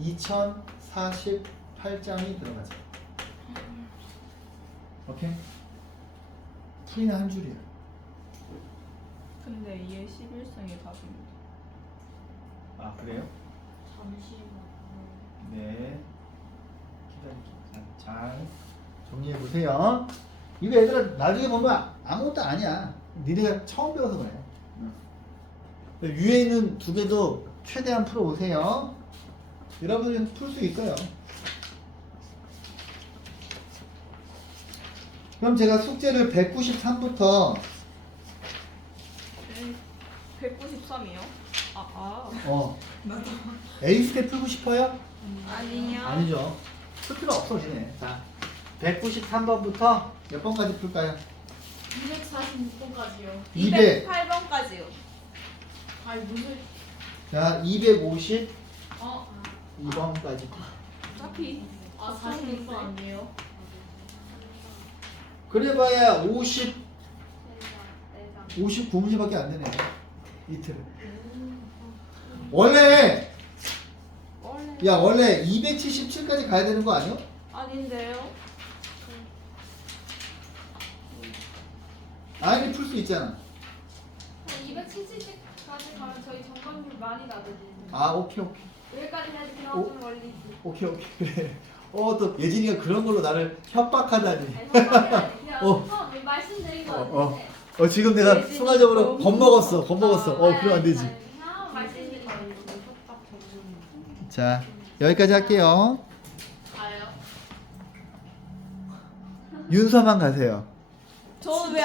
2048장이 들어가죠. 오케이? 풀이는 한 줄이야. 근데 얘 11승이 답입니다. 아 그래요? 잠시만. 네. 기다릴게요. 잘 정리해 보세요. 이거 얘들아 나중에 보면 아무것도 아니야. 니네가 처음 배워서 그래. 위에 있는 두 개도 최대한 풀어보세요. 여러분은 풀 수 있어요. 그럼 제가 숙제를 193부터 193이요? A 스텝 풀고 싶어요? 아니요. 아니죠. 풀 필요 없어, 지네. 자, 193번부터 몇 번까지 풀까요? 246번까지요. 200. 208번까지요. 아니 무슨 자, 252번까지. 어차피 46번 아니에요? 그래봐야 59문제밖에 안 되네. 이틀. 원래 277까지 가야 되는 거 아니요? 아닌데요? 아이를 풀 수 있잖아. 270까지 가면 저희 정답률 많이 낮아지는데 아, 오케이. 여기까지 해야지 그냥 오. 좀 걸리지. 오케이. 그래. 또 예진이가 그런 걸로 나를 협박하다니. 아니, 협박이 그냥 어. 처음 말씀드린 거 어. 같은데. 지금 내가 예진이 순간적으로 너무 겁먹었어. 아니, 그러면 안 되지. 아니, 그냥 말씀드린 거. 자, 여기까지 할게요. 가요. 윤서만 가세요. 저는 왜